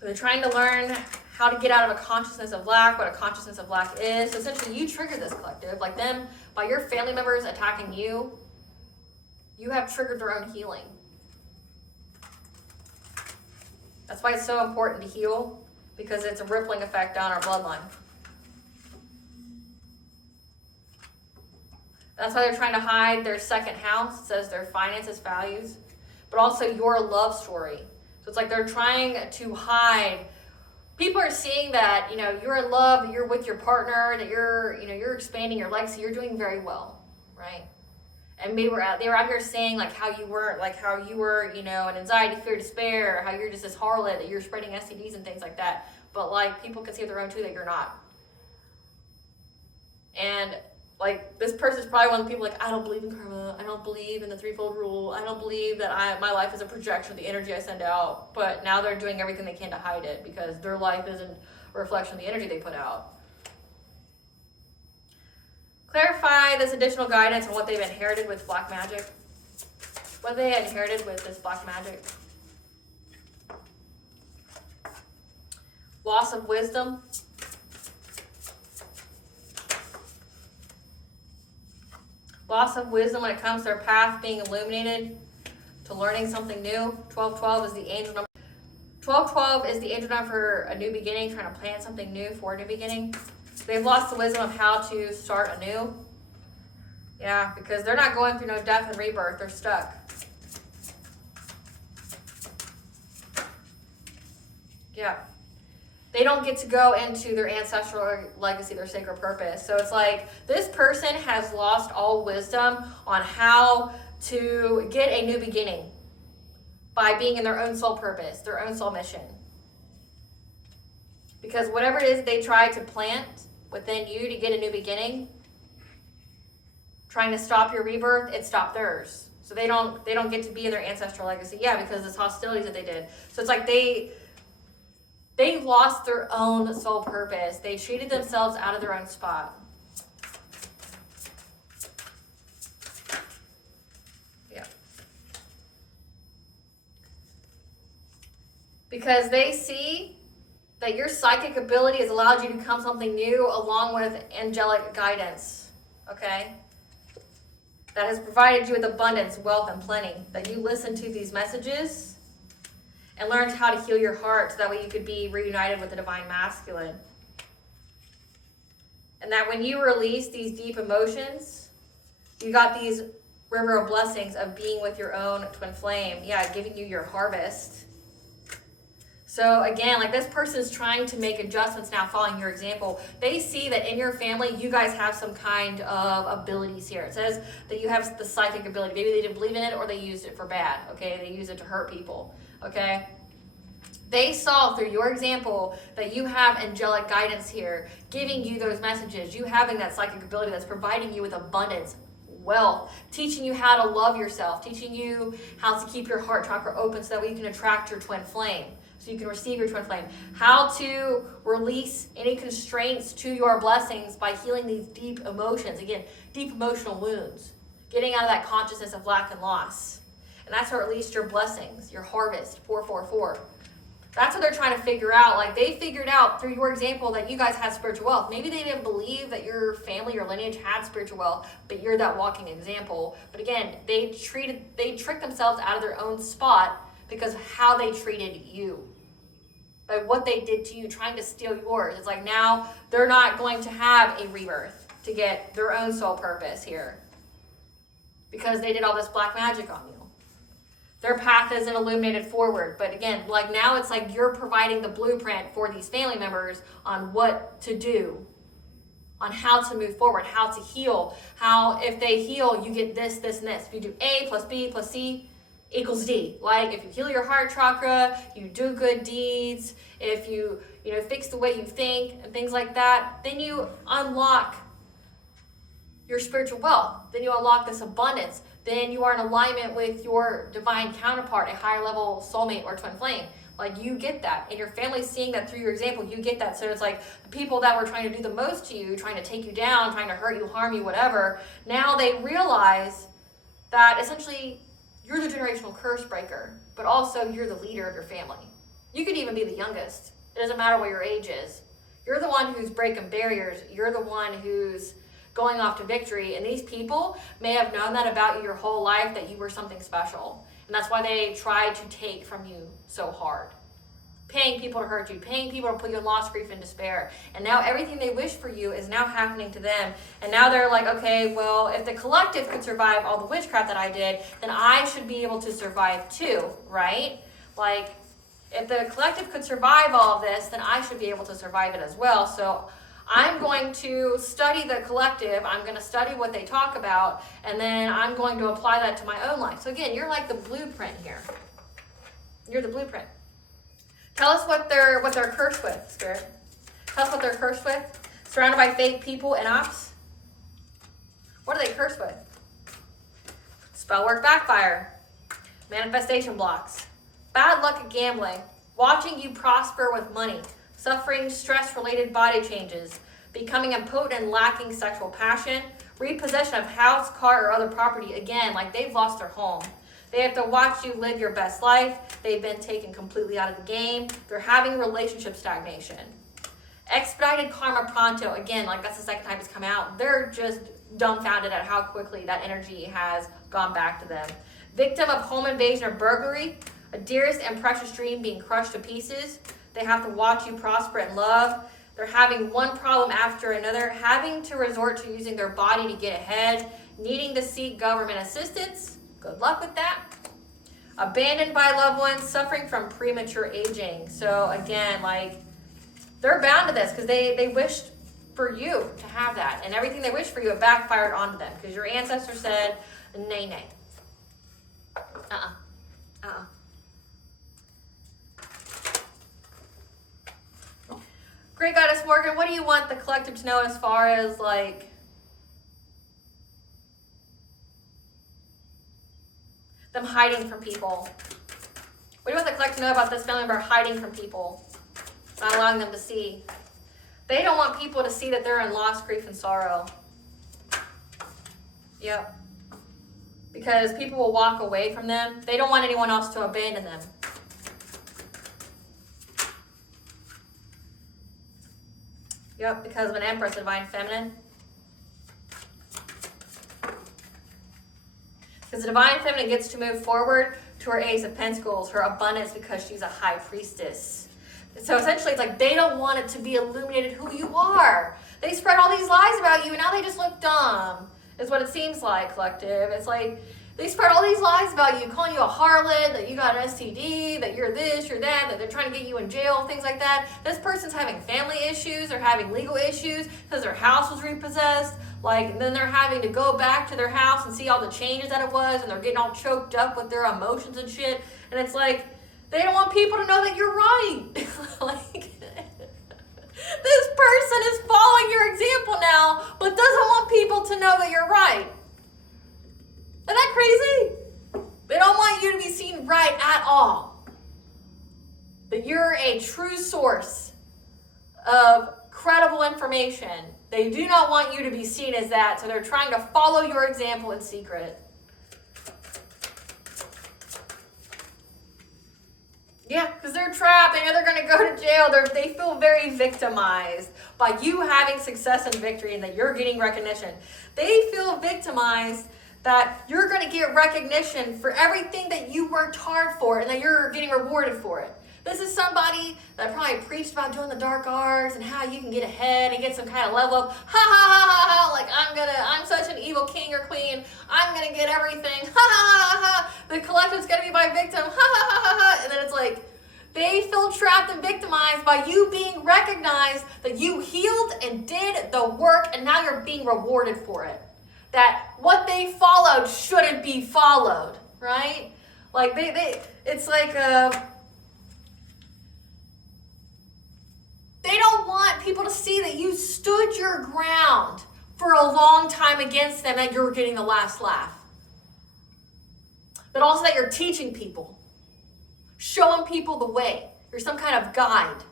They're trying to learn how to get out of a consciousness of lack, what a consciousness of lack is. So essentially, you triggered this collective. Like them, by your family members attacking you, you have triggered their own healing. That's why it's so important to heal, because it's a rippling effect down our bloodline. That's why they're trying to hide their second house. It says their finances, values, but also your love story. So it's like they're trying to hide. People are seeing that, you're in love, that you're with your partner, that you're expanding your legacy, you're doing very well, right? And they were out here saying like how you were an anxiety, fear, despair, how you're just this harlot, that you're spreading STDs and things like that. But like people can see their own too that you're not. And like this person's probably one of the people like, I don't believe in karma, I don't believe in the threefold rule, I don't believe that my life is a projection of the energy I send out. But now they're doing everything they can to hide it because their life isn't a reflection of the energy they put out. Clarify this additional guidance on what they've inherited with black magic. What they inherited with this black magic. Loss of wisdom. Loss of wisdom when it comes to their path being illuminated to learning something new. 1212 is the angel number. 1212 is the angel number for a new beginning, trying to plan something new for a new beginning. They've lost the wisdom of how to start anew. Yeah, because they're not going through no death and rebirth. They're stuck. Yeah. They don't get to go into their ancestral legacy, their sacred purpose. So it's like this person has lost all wisdom on how to get a new beginning by being in their own soul purpose, their own soul mission. Because whatever it is they try to plant within you to get a new beginning, trying to stop your rebirth, it stopped theirs. So they don't get to be in their ancestral legacy. Yeah, because it's hostilities that they did. So it's like they lost their own soul purpose. They treated themselves out of their own spot. Yeah. Because they see that your psychic ability has allowed you to become something new along with angelic guidance. Okay? That has provided you with abundance, wealth, and plenty. That you listen to these messages and learned how to heal your heart so that way you could be reunited with the divine masculine. And that when you release these deep emotions, you got these river of blessings of being with your own twin flame. Yeah, giving you your harvest. So again, like this person's trying to make adjustments now following your example. They see that in your family, you guys have some kind of abilities here. It says that you have the psychic ability. Maybe they didn't believe in it or they used it for bad, okay? They use it to hurt people, okay? They saw through your example that you have angelic guidance here, giving you those messages. You having that psychic ability that's providing you with abundance, wealth, teaching you how to love yourself, teaching you how to keep your heart chakra open so that way you can attract your twin flame. So you can receive your twin flame. How to release any constraints to your blessings by healing these deep emotions. Again, deep emotional wounds. Getting out of that consciousness of lack and loss. And that's how to release your blessings, your harvest, 444. That's what they're trying to figure out. Like they figured out through your example that you guys had spiritual wealth. Maybe they didn't believe that your family, your lineage had spiritual wealth, but you're that walking example. But again, they tricked themselves out of their own spot because of how they treated you. By what they did to you, trying to steal yours. It's like now they're not going to have a rebirth to get their own soul purpose here. Because they did all this black magic on you. Their path isn't illuminated forward. But again, like now it's like you're providing the blueprint for these family members on what to do. On how to move forward, how to heal. How if they heal, you get this, this, and this. If you do A plus B plus C equals D. Like if you heal your heart chakra, you do good deeds, if you fix the way you think and things like that, then you unlock your spiritual wealth. Then you unlock this abundance. Then you are in alignment with your divine counterpart, a higher level soulmate or twin flame. Like you get that. And your family's seeing that through your example, you get that. So it's like the people that were trying to do the most to you, trying to take you down, trying to hurt you, harm you, whatever, now they realize that essentially you're the generational curse breaker, but also you're the leader of your family. You could even be the youngest. It doesn't matter what your age is. You're the one who's breaking barriers. You're the one who's going off to victory. And these people may have known that about you your whole life, that you were something special. And that's why they try to take from you so hard. Paying people to hurt you, paying people to put you in loss, grief, and despair. And now everything they wish for you is now happening to them. And now they're like, okay, well, if the collective could survive all the witchcraft that I did, then I should be able to survive too, right? Like, if the collective could survive all of this, then I should be able to survive it as well. So I'm going to study the collective, I'm going to study what they talk about, and then I'm going to apply that to my own life. So again, you're like the blueprint here. You're the blueprint. Tell us what they're cursed with, Spirit. Tell us what they're cursed with. Surrounded by fake people and ops. What are they cursed with? Spell work backfire. Manifestation blocks. Bad luck at gambling. Watching you prosper with money. Suffering stress-related body changes. Becoming impotent and lacking sexual passion. Repossession of house, car, or other property. Again, like they've lost their home. They have to watch you live your best life. They've been taken completely out of the game. They're having relationship stagnation. Expedited karma pronto. Again, like that's the second time it's come out. They're just dumbfounded at how quickly that energy has gone back to them. Victim of home invasion or burglary. A dearest and precious dream being crushed to pieces. They have to watch you prosper in love. They're having one problem after another. Having to resort to using their body to get ahead. Needing to seek government assistance. Good luck with that. Abandoned by loved ones, suffering from premature aging. So again, like They're bound to this because they wished for you to have that. And everything they wished for you, it backfired onto them because your ancestor said, nay, nay. Great Goddess Morgan, what do you want the collective to know as far as like them hiding from people? What do you want the collective to know about this family member hiding from people? Not allowing them to see. They don't want people to see that they're in loss, grief, and sorrow. Yep. Because people will walk away from them. They don't want anyone else to abandon them. Yep, because of an Empress, Divine Feminine. Because the Divine Feminine gets to move forward to her Ace of Pentacles, her abundance, because she's a High Priestess. So essentially, it's like they don't want it to be illuminated who you are. They spread all these lies about you, and now they just look dumb, is what it seems like, collective. It's like they spread all these lies about you, calling you a harlot, that you got an STD, that you're this, you're that they're trying to get you in jail, things like that. This person's having family issues, they're having legal issues because their house was repossessed. Like, and then they're having to go back to their house and see all the changes that it was, and they're getting all choked up with their emotions and shit. And it's like, they don't want people to know that you're right. Like, this person is following your example now, but doesn't want people to know that you're right. Isn't that crazy? They don't want you to be seen right at all. That you're a true source of credible information. They do not want you to be seen as that, so they're trying to follow your example in secret. Yeah, because they're trapped. They know they're going to go to jail. They feel very victimized by you having success and victory and that you're getting recognition. They feel victimized that you're going to get recognition for everything that you worked hard for and that you're getting rewarded for it. This is somebody that probably preached about doing the dark arts and how you can get ahead and get some kind of level up. Ha ha ha ha ha, like I'm such an evil king or queen. I'm going to get everything. Ha ha ha ha. The collective's going to be my victim. Ha ha ha ha ha. And then it's like, they feel trapped and victimized by you being recognized that you healed and did the work and now you're being rewarded for it. That what they followed shouldn't be followed, right? Like it's like they don't want people to see that you stood your ground for a long time against them, that you're getting the last laugh. But also that you're teaching people, showing people the way. You're some kind of guide.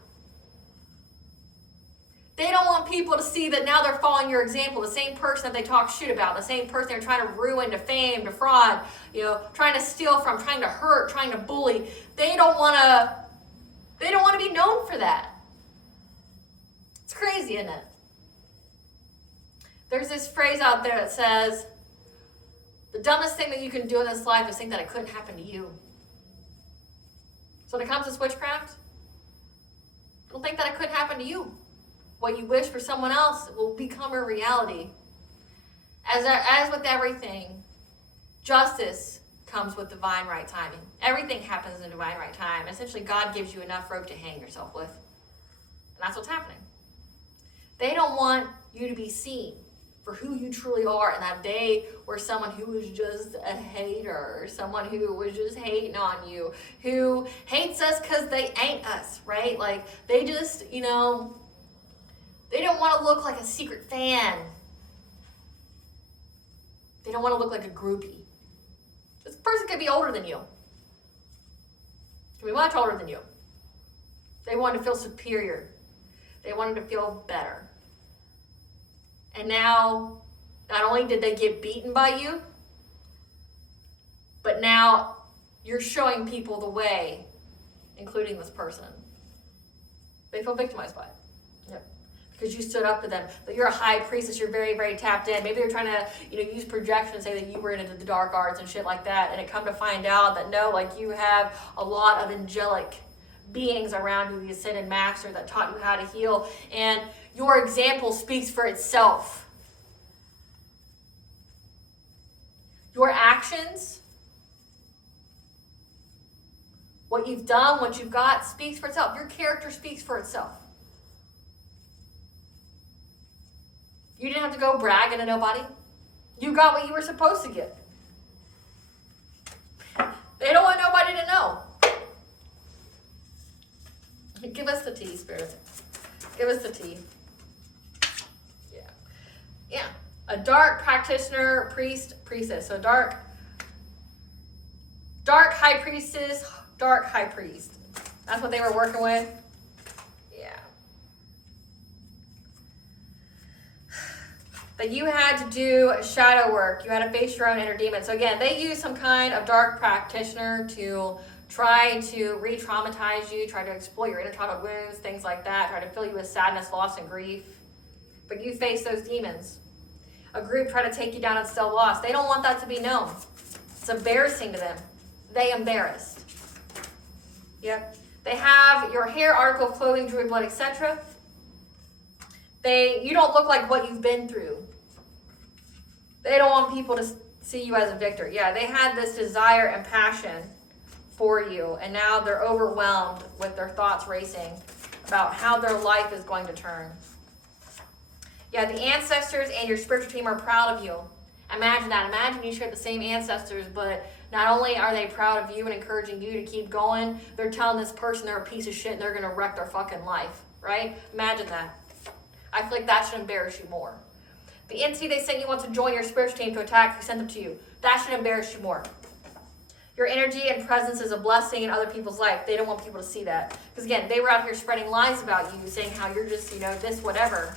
They don't want people to see that now they're following your example, the same person that they talk shit about, the same person they're trying to ruin, defame, defraud, trying to steal from, trying to hurt, trying to bully. They don't want to be known for that. It's crazy, isn't it? There's this phrase out there that says, the dumbest thing that you can do in this life is think that it couldn't happen to you. So when it comes to witchcraft, don't think that it couldn't happen to you. What you wish for someone else will become a reality. As with everything, justice comes with divine right timing. Everything happens in divine right time. Essentially, God gives you enough rope to hang yourself with. And that's what's happening. They don't want you to be seen for who you truly are, and that they were someone who was just a hater, or someone who was just hating on you, who hates us because they ain't us, right? Like, they just, they don't want to look like a secret fan. They don't want to look like a groupie. This person could be older than you. Could be much older than you. They wanted to feel superior. They wanted to feel better. And now, not only did they get beaten by you, but now you're showing people the way, including this person. They feel victimized by it. Yep. Because you stood up to them. But you're a high priestess, you're very, very tapped in. Maybe they're trying to, use projection and say that you were into the dark arts and shit like that. And it come to find out that no, like you have a lot of angelic beings around you, the ascended master that taught you how to heal. And your example speaks for itself. Your actions, what you've done, what you've got, speaks for itself. Your character speaks for itself. You didn't have to go bragging to nobody. You got what you were supposed to get. They don't want nobody to know. Give us the tea, Spirit. Give us the tea. Yeah. Yeah. A dark practitioner, priest, priestess. So dark high priestess, dark high priest. That's what they were working with. Yeah. That you had to do shadow work. You had to face your own inner demons. So again, they use some kind of dark practitioner to try to re-traumatize you, try to exploit your inner childhood wounds, things like that, try to fill you with sadness, loss, and grief. But you face those demons. A group try to take you down and still lost. They don't want that to be known. It's embarrassing to them. They embarrassed. Yep. They have your hair, article of clothing, druid blood, etc. You don't look like what you've been through. They don't want people to see you as a victor. Yeah, they had this desire and passion for you, and now they're overwhelmed with their thoughts racing about how their life is going to turn. Yeah, the ancestors and your spiritual team are proud of you. Imagine that. Imagine you share the same ancestors, but not only are they proud of you and encouraging you to keep going, they're telling this person they're a piece of shit and they're going to wreck their fucking life, right? Imagine that. I feel like that should embarrass you more. The entity they sent you wants to join your spiritual team to attack who sent them to you. That should embarrass you more. Your energy and presence is a blessing in other people's life. They don't want people to see that. Because again, they were out here spreading lies about you, saying how you're just, this, whatever.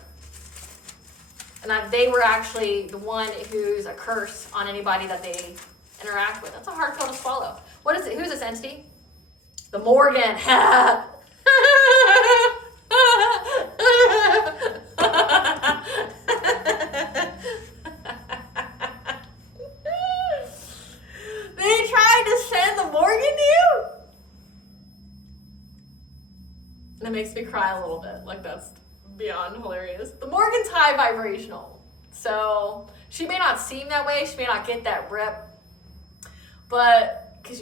And that they were actually the one who's a curse on anybody that they interact with. That's a hard pill to swallow. What is it? Who's this entity? The Morgan. They tried to send the Morgan to you? That makes me cry a little bit. Like, that's beyond hilarious. The Morgan's high vibrational. So she may not seem that way. She may not get that rep. But, because,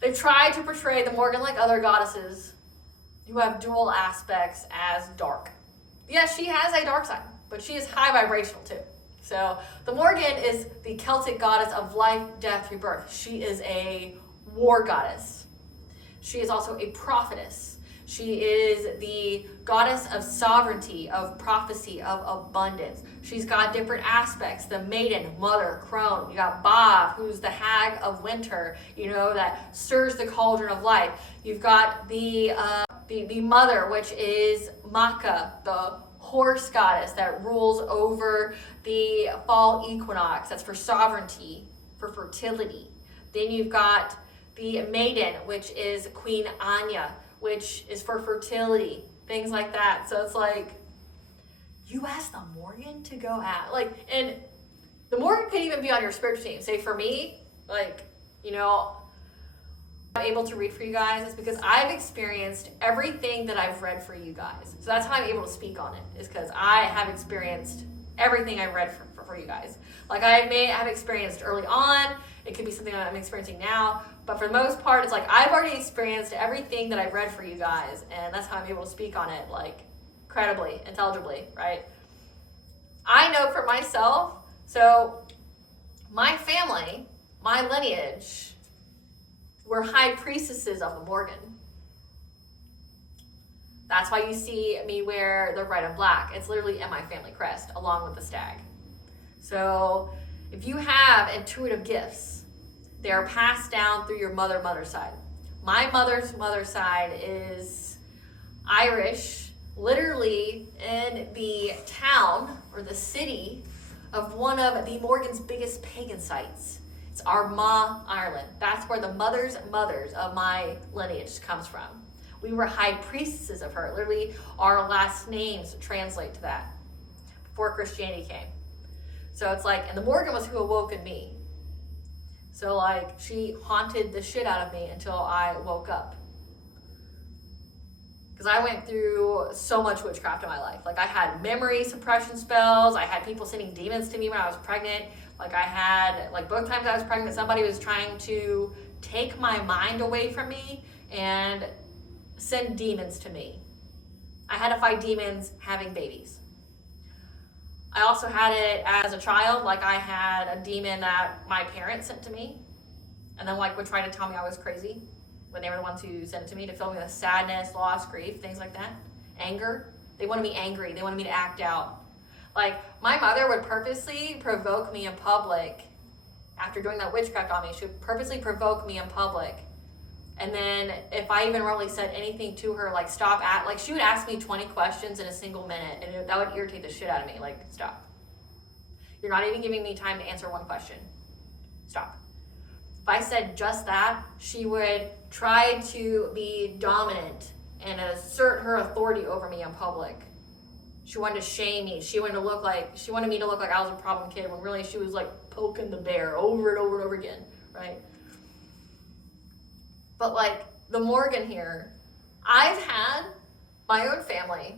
they've tried to portray the Morgan like other goddesses who have dual aspects as dark. Yes, she has a dark side, but she is high vibrational too. So the Morgan is the Celtic goddess of life, death, rebirth. She is a war goddess. She is also a prophetess. She is the goddess of sovereignty, of prophecy, of abundance. She's got different aspects. The maiden, mother, crone. You got Bob, who's the hag of winter, that stirs the cauldron of life. You've got the mother, which is Maka, the horse goddess that rules over the fall equinox. That's for sovereignty, for fertility. Then you've got the maiden, which is Queen Anya, which is for fertility, things like that. So it's like, you asked the Morgan to go at, and the Morgan could even be on your spiritual team. Say for me, I'm able to read for you guys is because I've experienced everything that I've read for you guys. So that's how I'm able to speak on it, is because I have experienced everything I've read for you guys. Like I may have experienced early on, it could be something that I'm experiencing now, but for the most part, it's like I've already experienced everything that I've read for you guys, and that's how I'm able to speak on it, credibly, intelligibly, right? I know for myself, so my family, my lineage, were high priestesses of the Morgan. That's why you see me wear the red and black. It's literally in my family crest, along with the stag. So if you have intuitive gifts, they are passed down through your mother's side. My mother's side is Irish, literally in the town or the city of one of the Morgan's biggest pagan sites. It's Armagh, Ireland. That's where the mothers of my lineage comes from. We were high priestesses of her. Literally, our last names translate to that before Christianity came. So it's and the Morgan was who awoke in me. So she haunted the shit out of me until I woke up. Because I went through so much witchcraft in my life. I had memory suppression spells. I had people sending demons to me when I was pregnant. I had, both times I was pregnant, somebody was trying to take my mind away from me and send demons to me. I had to fight demons having babies. I also had it as a child. Like, I had a demon that my parents sent to me, and then like would try to tell me I was crazy when they were the ones who sent it to me, to fill me with sadness, loss, grief, things like that. Anger. They wanted me angry. They wanted me to act out. Like, my mother would purposely provoke me in public. After doing that witchcraft on me, she would purposely provoke me in public. And then if I even really said anything to her, like, stop at, like, she would ask me 20 questions in a single minute, and that would irritate the shit out of me. Like, stop. You're not even giving me time to answer one question. Stop. If I said just that, she would try to be dominant and assert her authority over me in public. She wanted to shame me. She wanted me to look like I was a problem kid, when really she was like poking the bear over and over and over again, right? But like the Morgan here, I've had my own family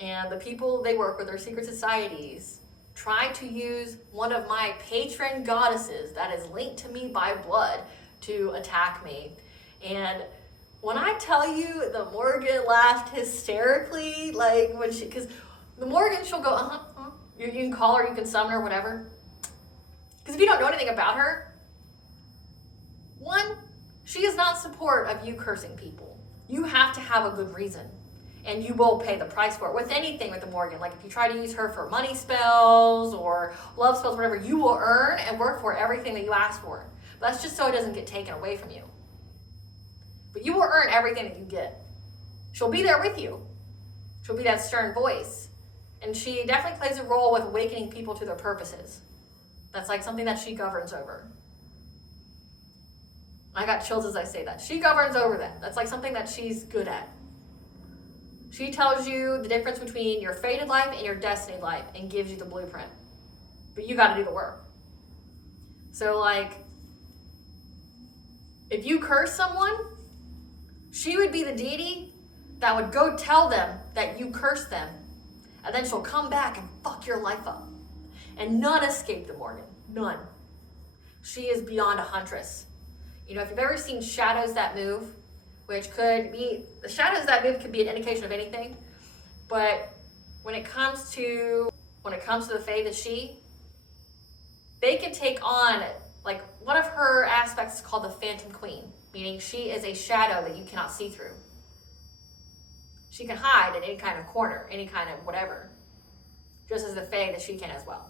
and the people they work with, their secret societies, try to use one of my patron goddesses that is linked to me by blood to attack me. And when I tell you, the Morgan laughed hysterically, like when she, because the Morgan, she'll go, you can call her, you can summon her, whatever. Because if you don't know anything about her, one, she is not support of you cursing people. You have to have a good reason, and you will pay the price for it. With anything with the Morgan, like if you try to use her for money spells or love spells, whatever, you will earn and work for everything that you ask for. But that's just so it doesn't get taken away from you. But you will earn everything that you get. She'll be there with you. She'll be that stern voice. And she definitely plays a role with awakening people to their purposes. That's like something that she governs over. I got chills as I say that. She governs over that. That's like something that she's good at. She tells you the difference between your fated life and your destiny life and gives you the blueprint. But you got to do the work. So like, if you curse someone, she would be the deity that would go tell them that you cursed them. And then she'll come back and fuck your life up. And none escape the Morgan. None. She is beyond a huntress. You know, if you've ever seen Shadows That Move, which could be, the Shadows That Move could be an indication of anything. But when it comes to the Fae, the she, they can take on, like, one of her aspects is called the Phantom Queen, meaning she is a shadow that you cannot see through. She can hide in any kind of corner, any kind of whatever, just as the Fae that she can as well.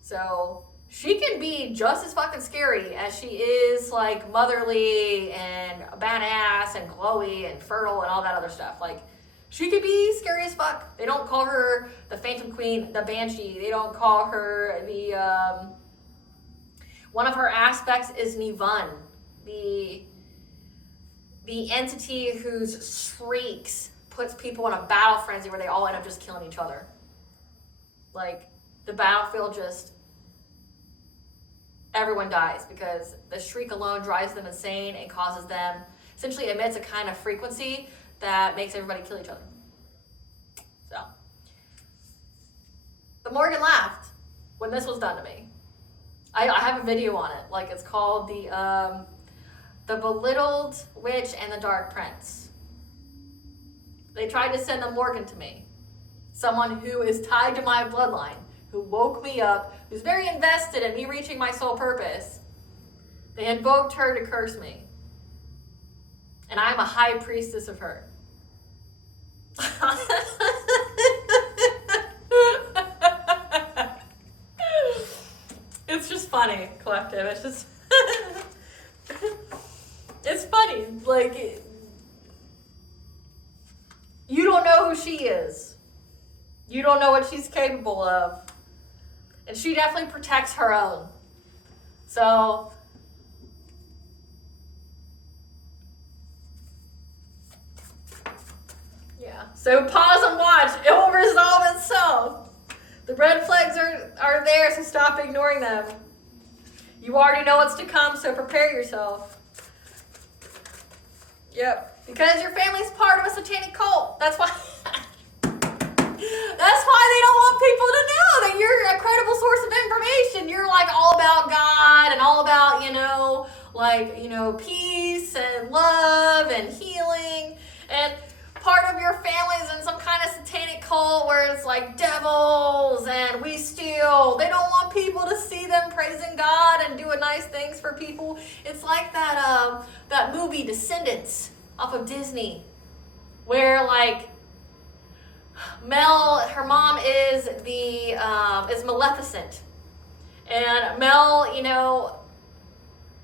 So she can be just as fucking scary as she is like motherly and badass and glowy and fertile and all that other stuff. Like, she could be scary as fuck. They don't call her the Phantom Queen, the Banshee. They don't call her the, one of her aspects is Nivan, the entity whose shrieks puts people in a battle frenzy where they all end up just killing each other. Like, the battlefield just, everyone dies because the shriek alone drives them insane and causes them, essentially emits a kind of frequency that makes everybody kill each other. So, the Morgan laughed when this was done to me. I have a video on it. Like, it's called the Belittled Witch and the Dark Prince. They tried to send the Morgan to me. Someone who is tied to my bloodline, who woke me up, who's very invested in me reaching my soul purpose. They invoked her to curse me. And I'm a high priestess of her. It's just funny, collective. It's just... It's funny. Like, you don't know who she is. You don't know what she's capable of. And she definitely protects her own. So, yeah. So pause and watch. It will resolve itself. The red flags are there, so stop ignoring them. You already know what's to come, so prepare yourself. Yep. Because your family's part of a satanic cult. That's why... That's why they don't want people to know that you're a credible source of information. You're like all about God and all about, peace and love and healing. And part of your family's in some kind of satanic cult where it's like devils and we steal. They don't want people to see them praising God and doing nice things for people. It's like that movie Descendants off of Disney, where like Mel, her mom is Maleficent, and Mel, you know,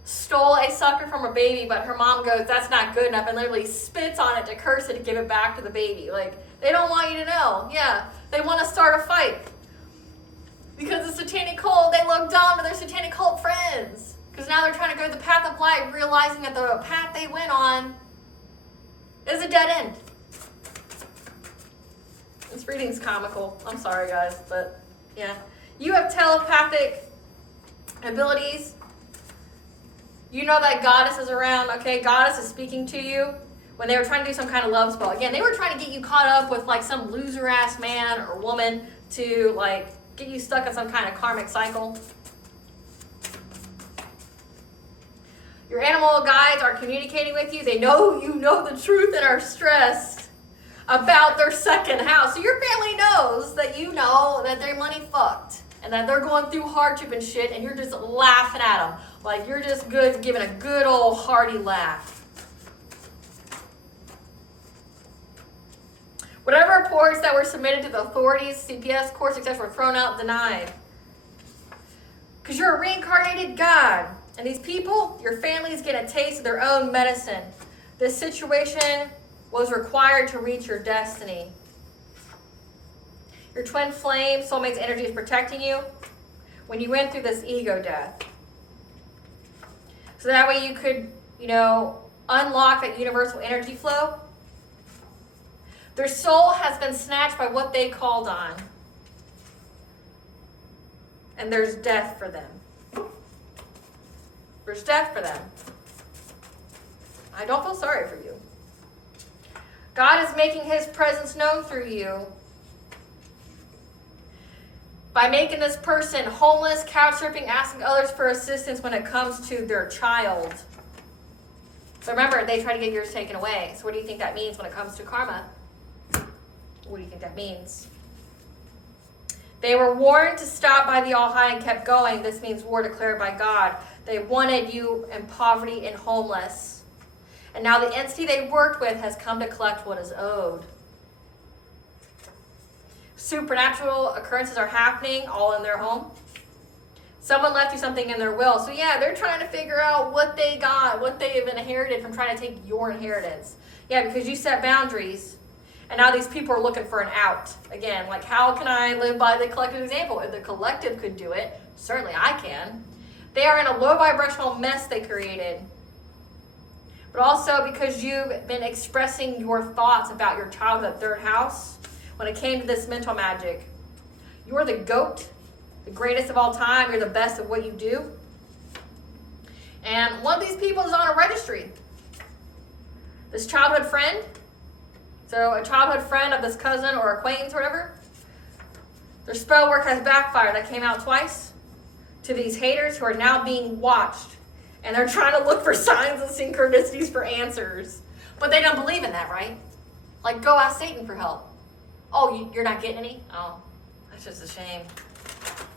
stole a sucker from her baby, but her mom goes, that's not good enough, and literally spits on it to curse it to give it back to the baby. Like, they don't want you to know. Yeah, they want to start a fight. Because the satanic cult, they look dumb to their satanic cult friends. Because now they're trying to go the path of light, realizing that the path they went on is a dead end. This reading's comical. I'm sorry, guys, but yeah. You have telepathic abilities. You know that goddess is around, okay? Goddess is speaking to you. When they were trying to do some kind of love spell. Again, they were trying to get you caught up with like some loser-ass man or woman to like get you stuck in some kind of karmic cycle. Your animal guides are communicating with you. They know you know the truth and are stressed about their second house. So your family knows that you know that their money fucked and that they're going through hardship and shit, and you're just laughing at them. Like you're just good, giving a good old hearty laugh. Whatever reports that were submitted to the authorities, CPS, courts, etc. were thrown out, denied. Because you're a reincarnated God. And these people, your families get a taste of their own medicine. This situation was required to reach your destiny. Your twin flame, soulmate's energy is protecting you when you went through this ego death. So that way you could, you know, unlock that universal energy flow. Their soul has been snatched by what they called on. And there's death for them. There's death for them. I don't feel sorry for you. God is making his presence known through you by making this person homeless, couch surfing, asking others for assistance when it comes to their child. So remember, they try to get yours taken away. So what do you think that means when it comes to karma? What do you think that means? They were warned to stop by the All-High and kept going. This means war declared by God. They wanted you in poverty and homeless. And now the entity they worked with has come to collect what is owed. Supernatural occurrences are happening all in their home. Someone left you something in their will. So yeah, they're trying to figure out what they got, what they've inherited from trying to take your inheritance. Yeah, because you set boundaries. And now these people are looking for an out. Again, like how can I live by the collective example? If the collective could do it, certainly I can. They are in a low vibrational mess they created. But also because you've been expressing your thoughts about your childhood third house when it came to this mental magic. You're the GOAT, the greatest of all time. You're the best of what you do. And one of these people is on a registry. This childhood friend. So a childhood friend of this cousin or acquaintance or whatever. Their spell work has backfired. That came out twice to these haters who are now being watched. And they're trying to look for signs and synchronicities for answers. But they don't believe in that, right? Like, go ask Satan for help. Oh, you're not getting any? Oh, that's just a shame.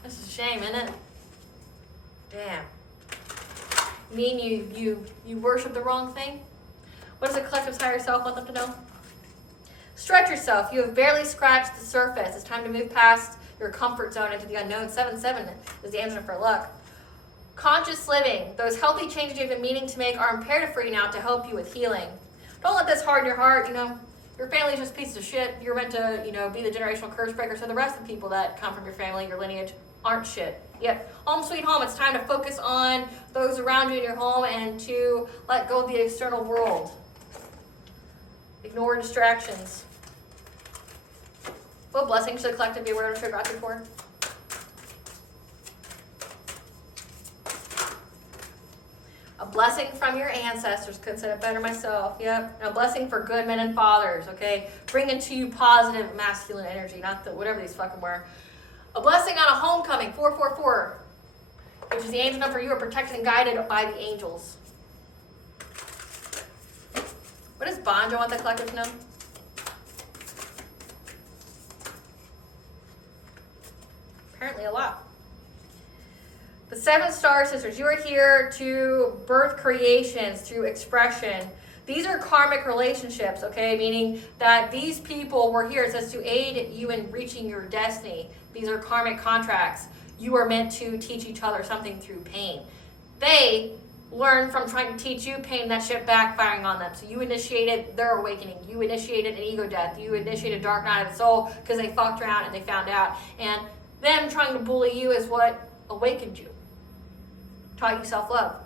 That's a shame, isn't it? Damn. You mean you worship the wrong thing? What does the collective's higher self want them to know? Stretch yourself. You have barely scratched the surface. It's time to move past your comfort zone into the unknown. 7-7 is the answer for luck. Conscious living. Those healthy changes you've been meaning to make are imperative for you now to help you with healing. Don't let this harden your heart. You know, your family's just pieces of shit. You're meant to, you know, be the generational curse breaker. So the rest of the people that come from your family, your lineage, aren't shit. Yep. Home sweet home. It's time to focus on those around you in your home and to let go of the external world. Ignore distractions. What blessings should the collective be aware of or gratitude for? A blessing from your ancestors. Couldn't say it better myself. Yep. And a blessing for good men and fathers. Okay. Bringing to you positive masculine energy. Not the whatever these fucking were. A blessing on a homecoming. 444. Which is the angel number. You are protected and guided by the angels. What does Bonjo want the collective to know? apparently a lot. The 7 star sisters, you are here to birth creations through expression. These are karmic relationships, okay? Meaning that these people were here, it says, to aid you in reaching your destiny. These are karmic contracts. You are meant to teach each other something through pain. They learned from trying to teach you pain, that shit backfiring on them. So you initiated their awakening. You initiated an ego death. You initiated a dark night of the soul because they fucked around and they found out. And them trying to bully you is what awakened you. Taught you self-love.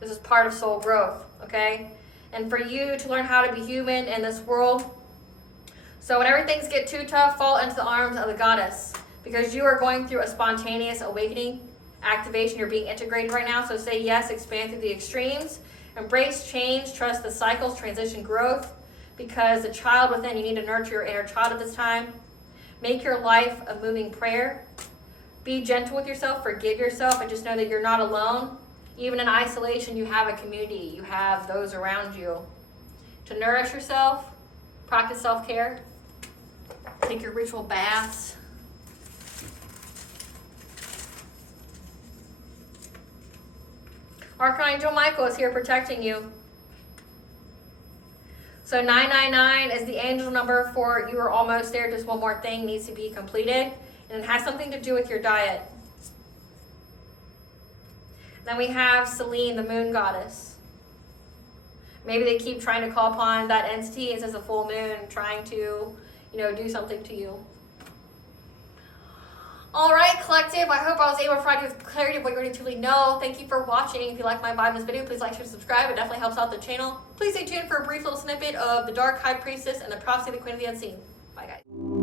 This is part of soul growth, okay? And for you to learn how to be human in this world. So whenever things get too tough, fall into the arms of the goddess. Because you are going through a spontaneous awakening, activation. You're being integrated right now. So say yes, expand through the extremes. Embrace change, trust the cycles, transition, growth. Because the child within, you need to nurture your inner child at this time. Make your life a moving prayer. Be gentle with yourself, forgive yourself, and just know that you're not alone. Even in isolation, you have a community. You have those around you. To nourish yourself, practice self-care. Take your ritual baths. Archangel Michael is here protecting you. So 999 is the angel number for you are almost there. Just one more thing needs to be completed. And it has something to do with your diet. Then we have Selene, the moon goddess. Maybe they keep trying to call upon that entity. It says a full moon trying to, do something to you. All right, collective. I hope I was able to provide you with clarity of what you already truly know. Thank you for watching. If you like my vibe in this video, please like, share, subscribe. It definitely helps out the channel. Please stay tuned for a brief little snippet of the Dark High Priestess and the Prophecy of the Queen of the Unseen. Bye, guys.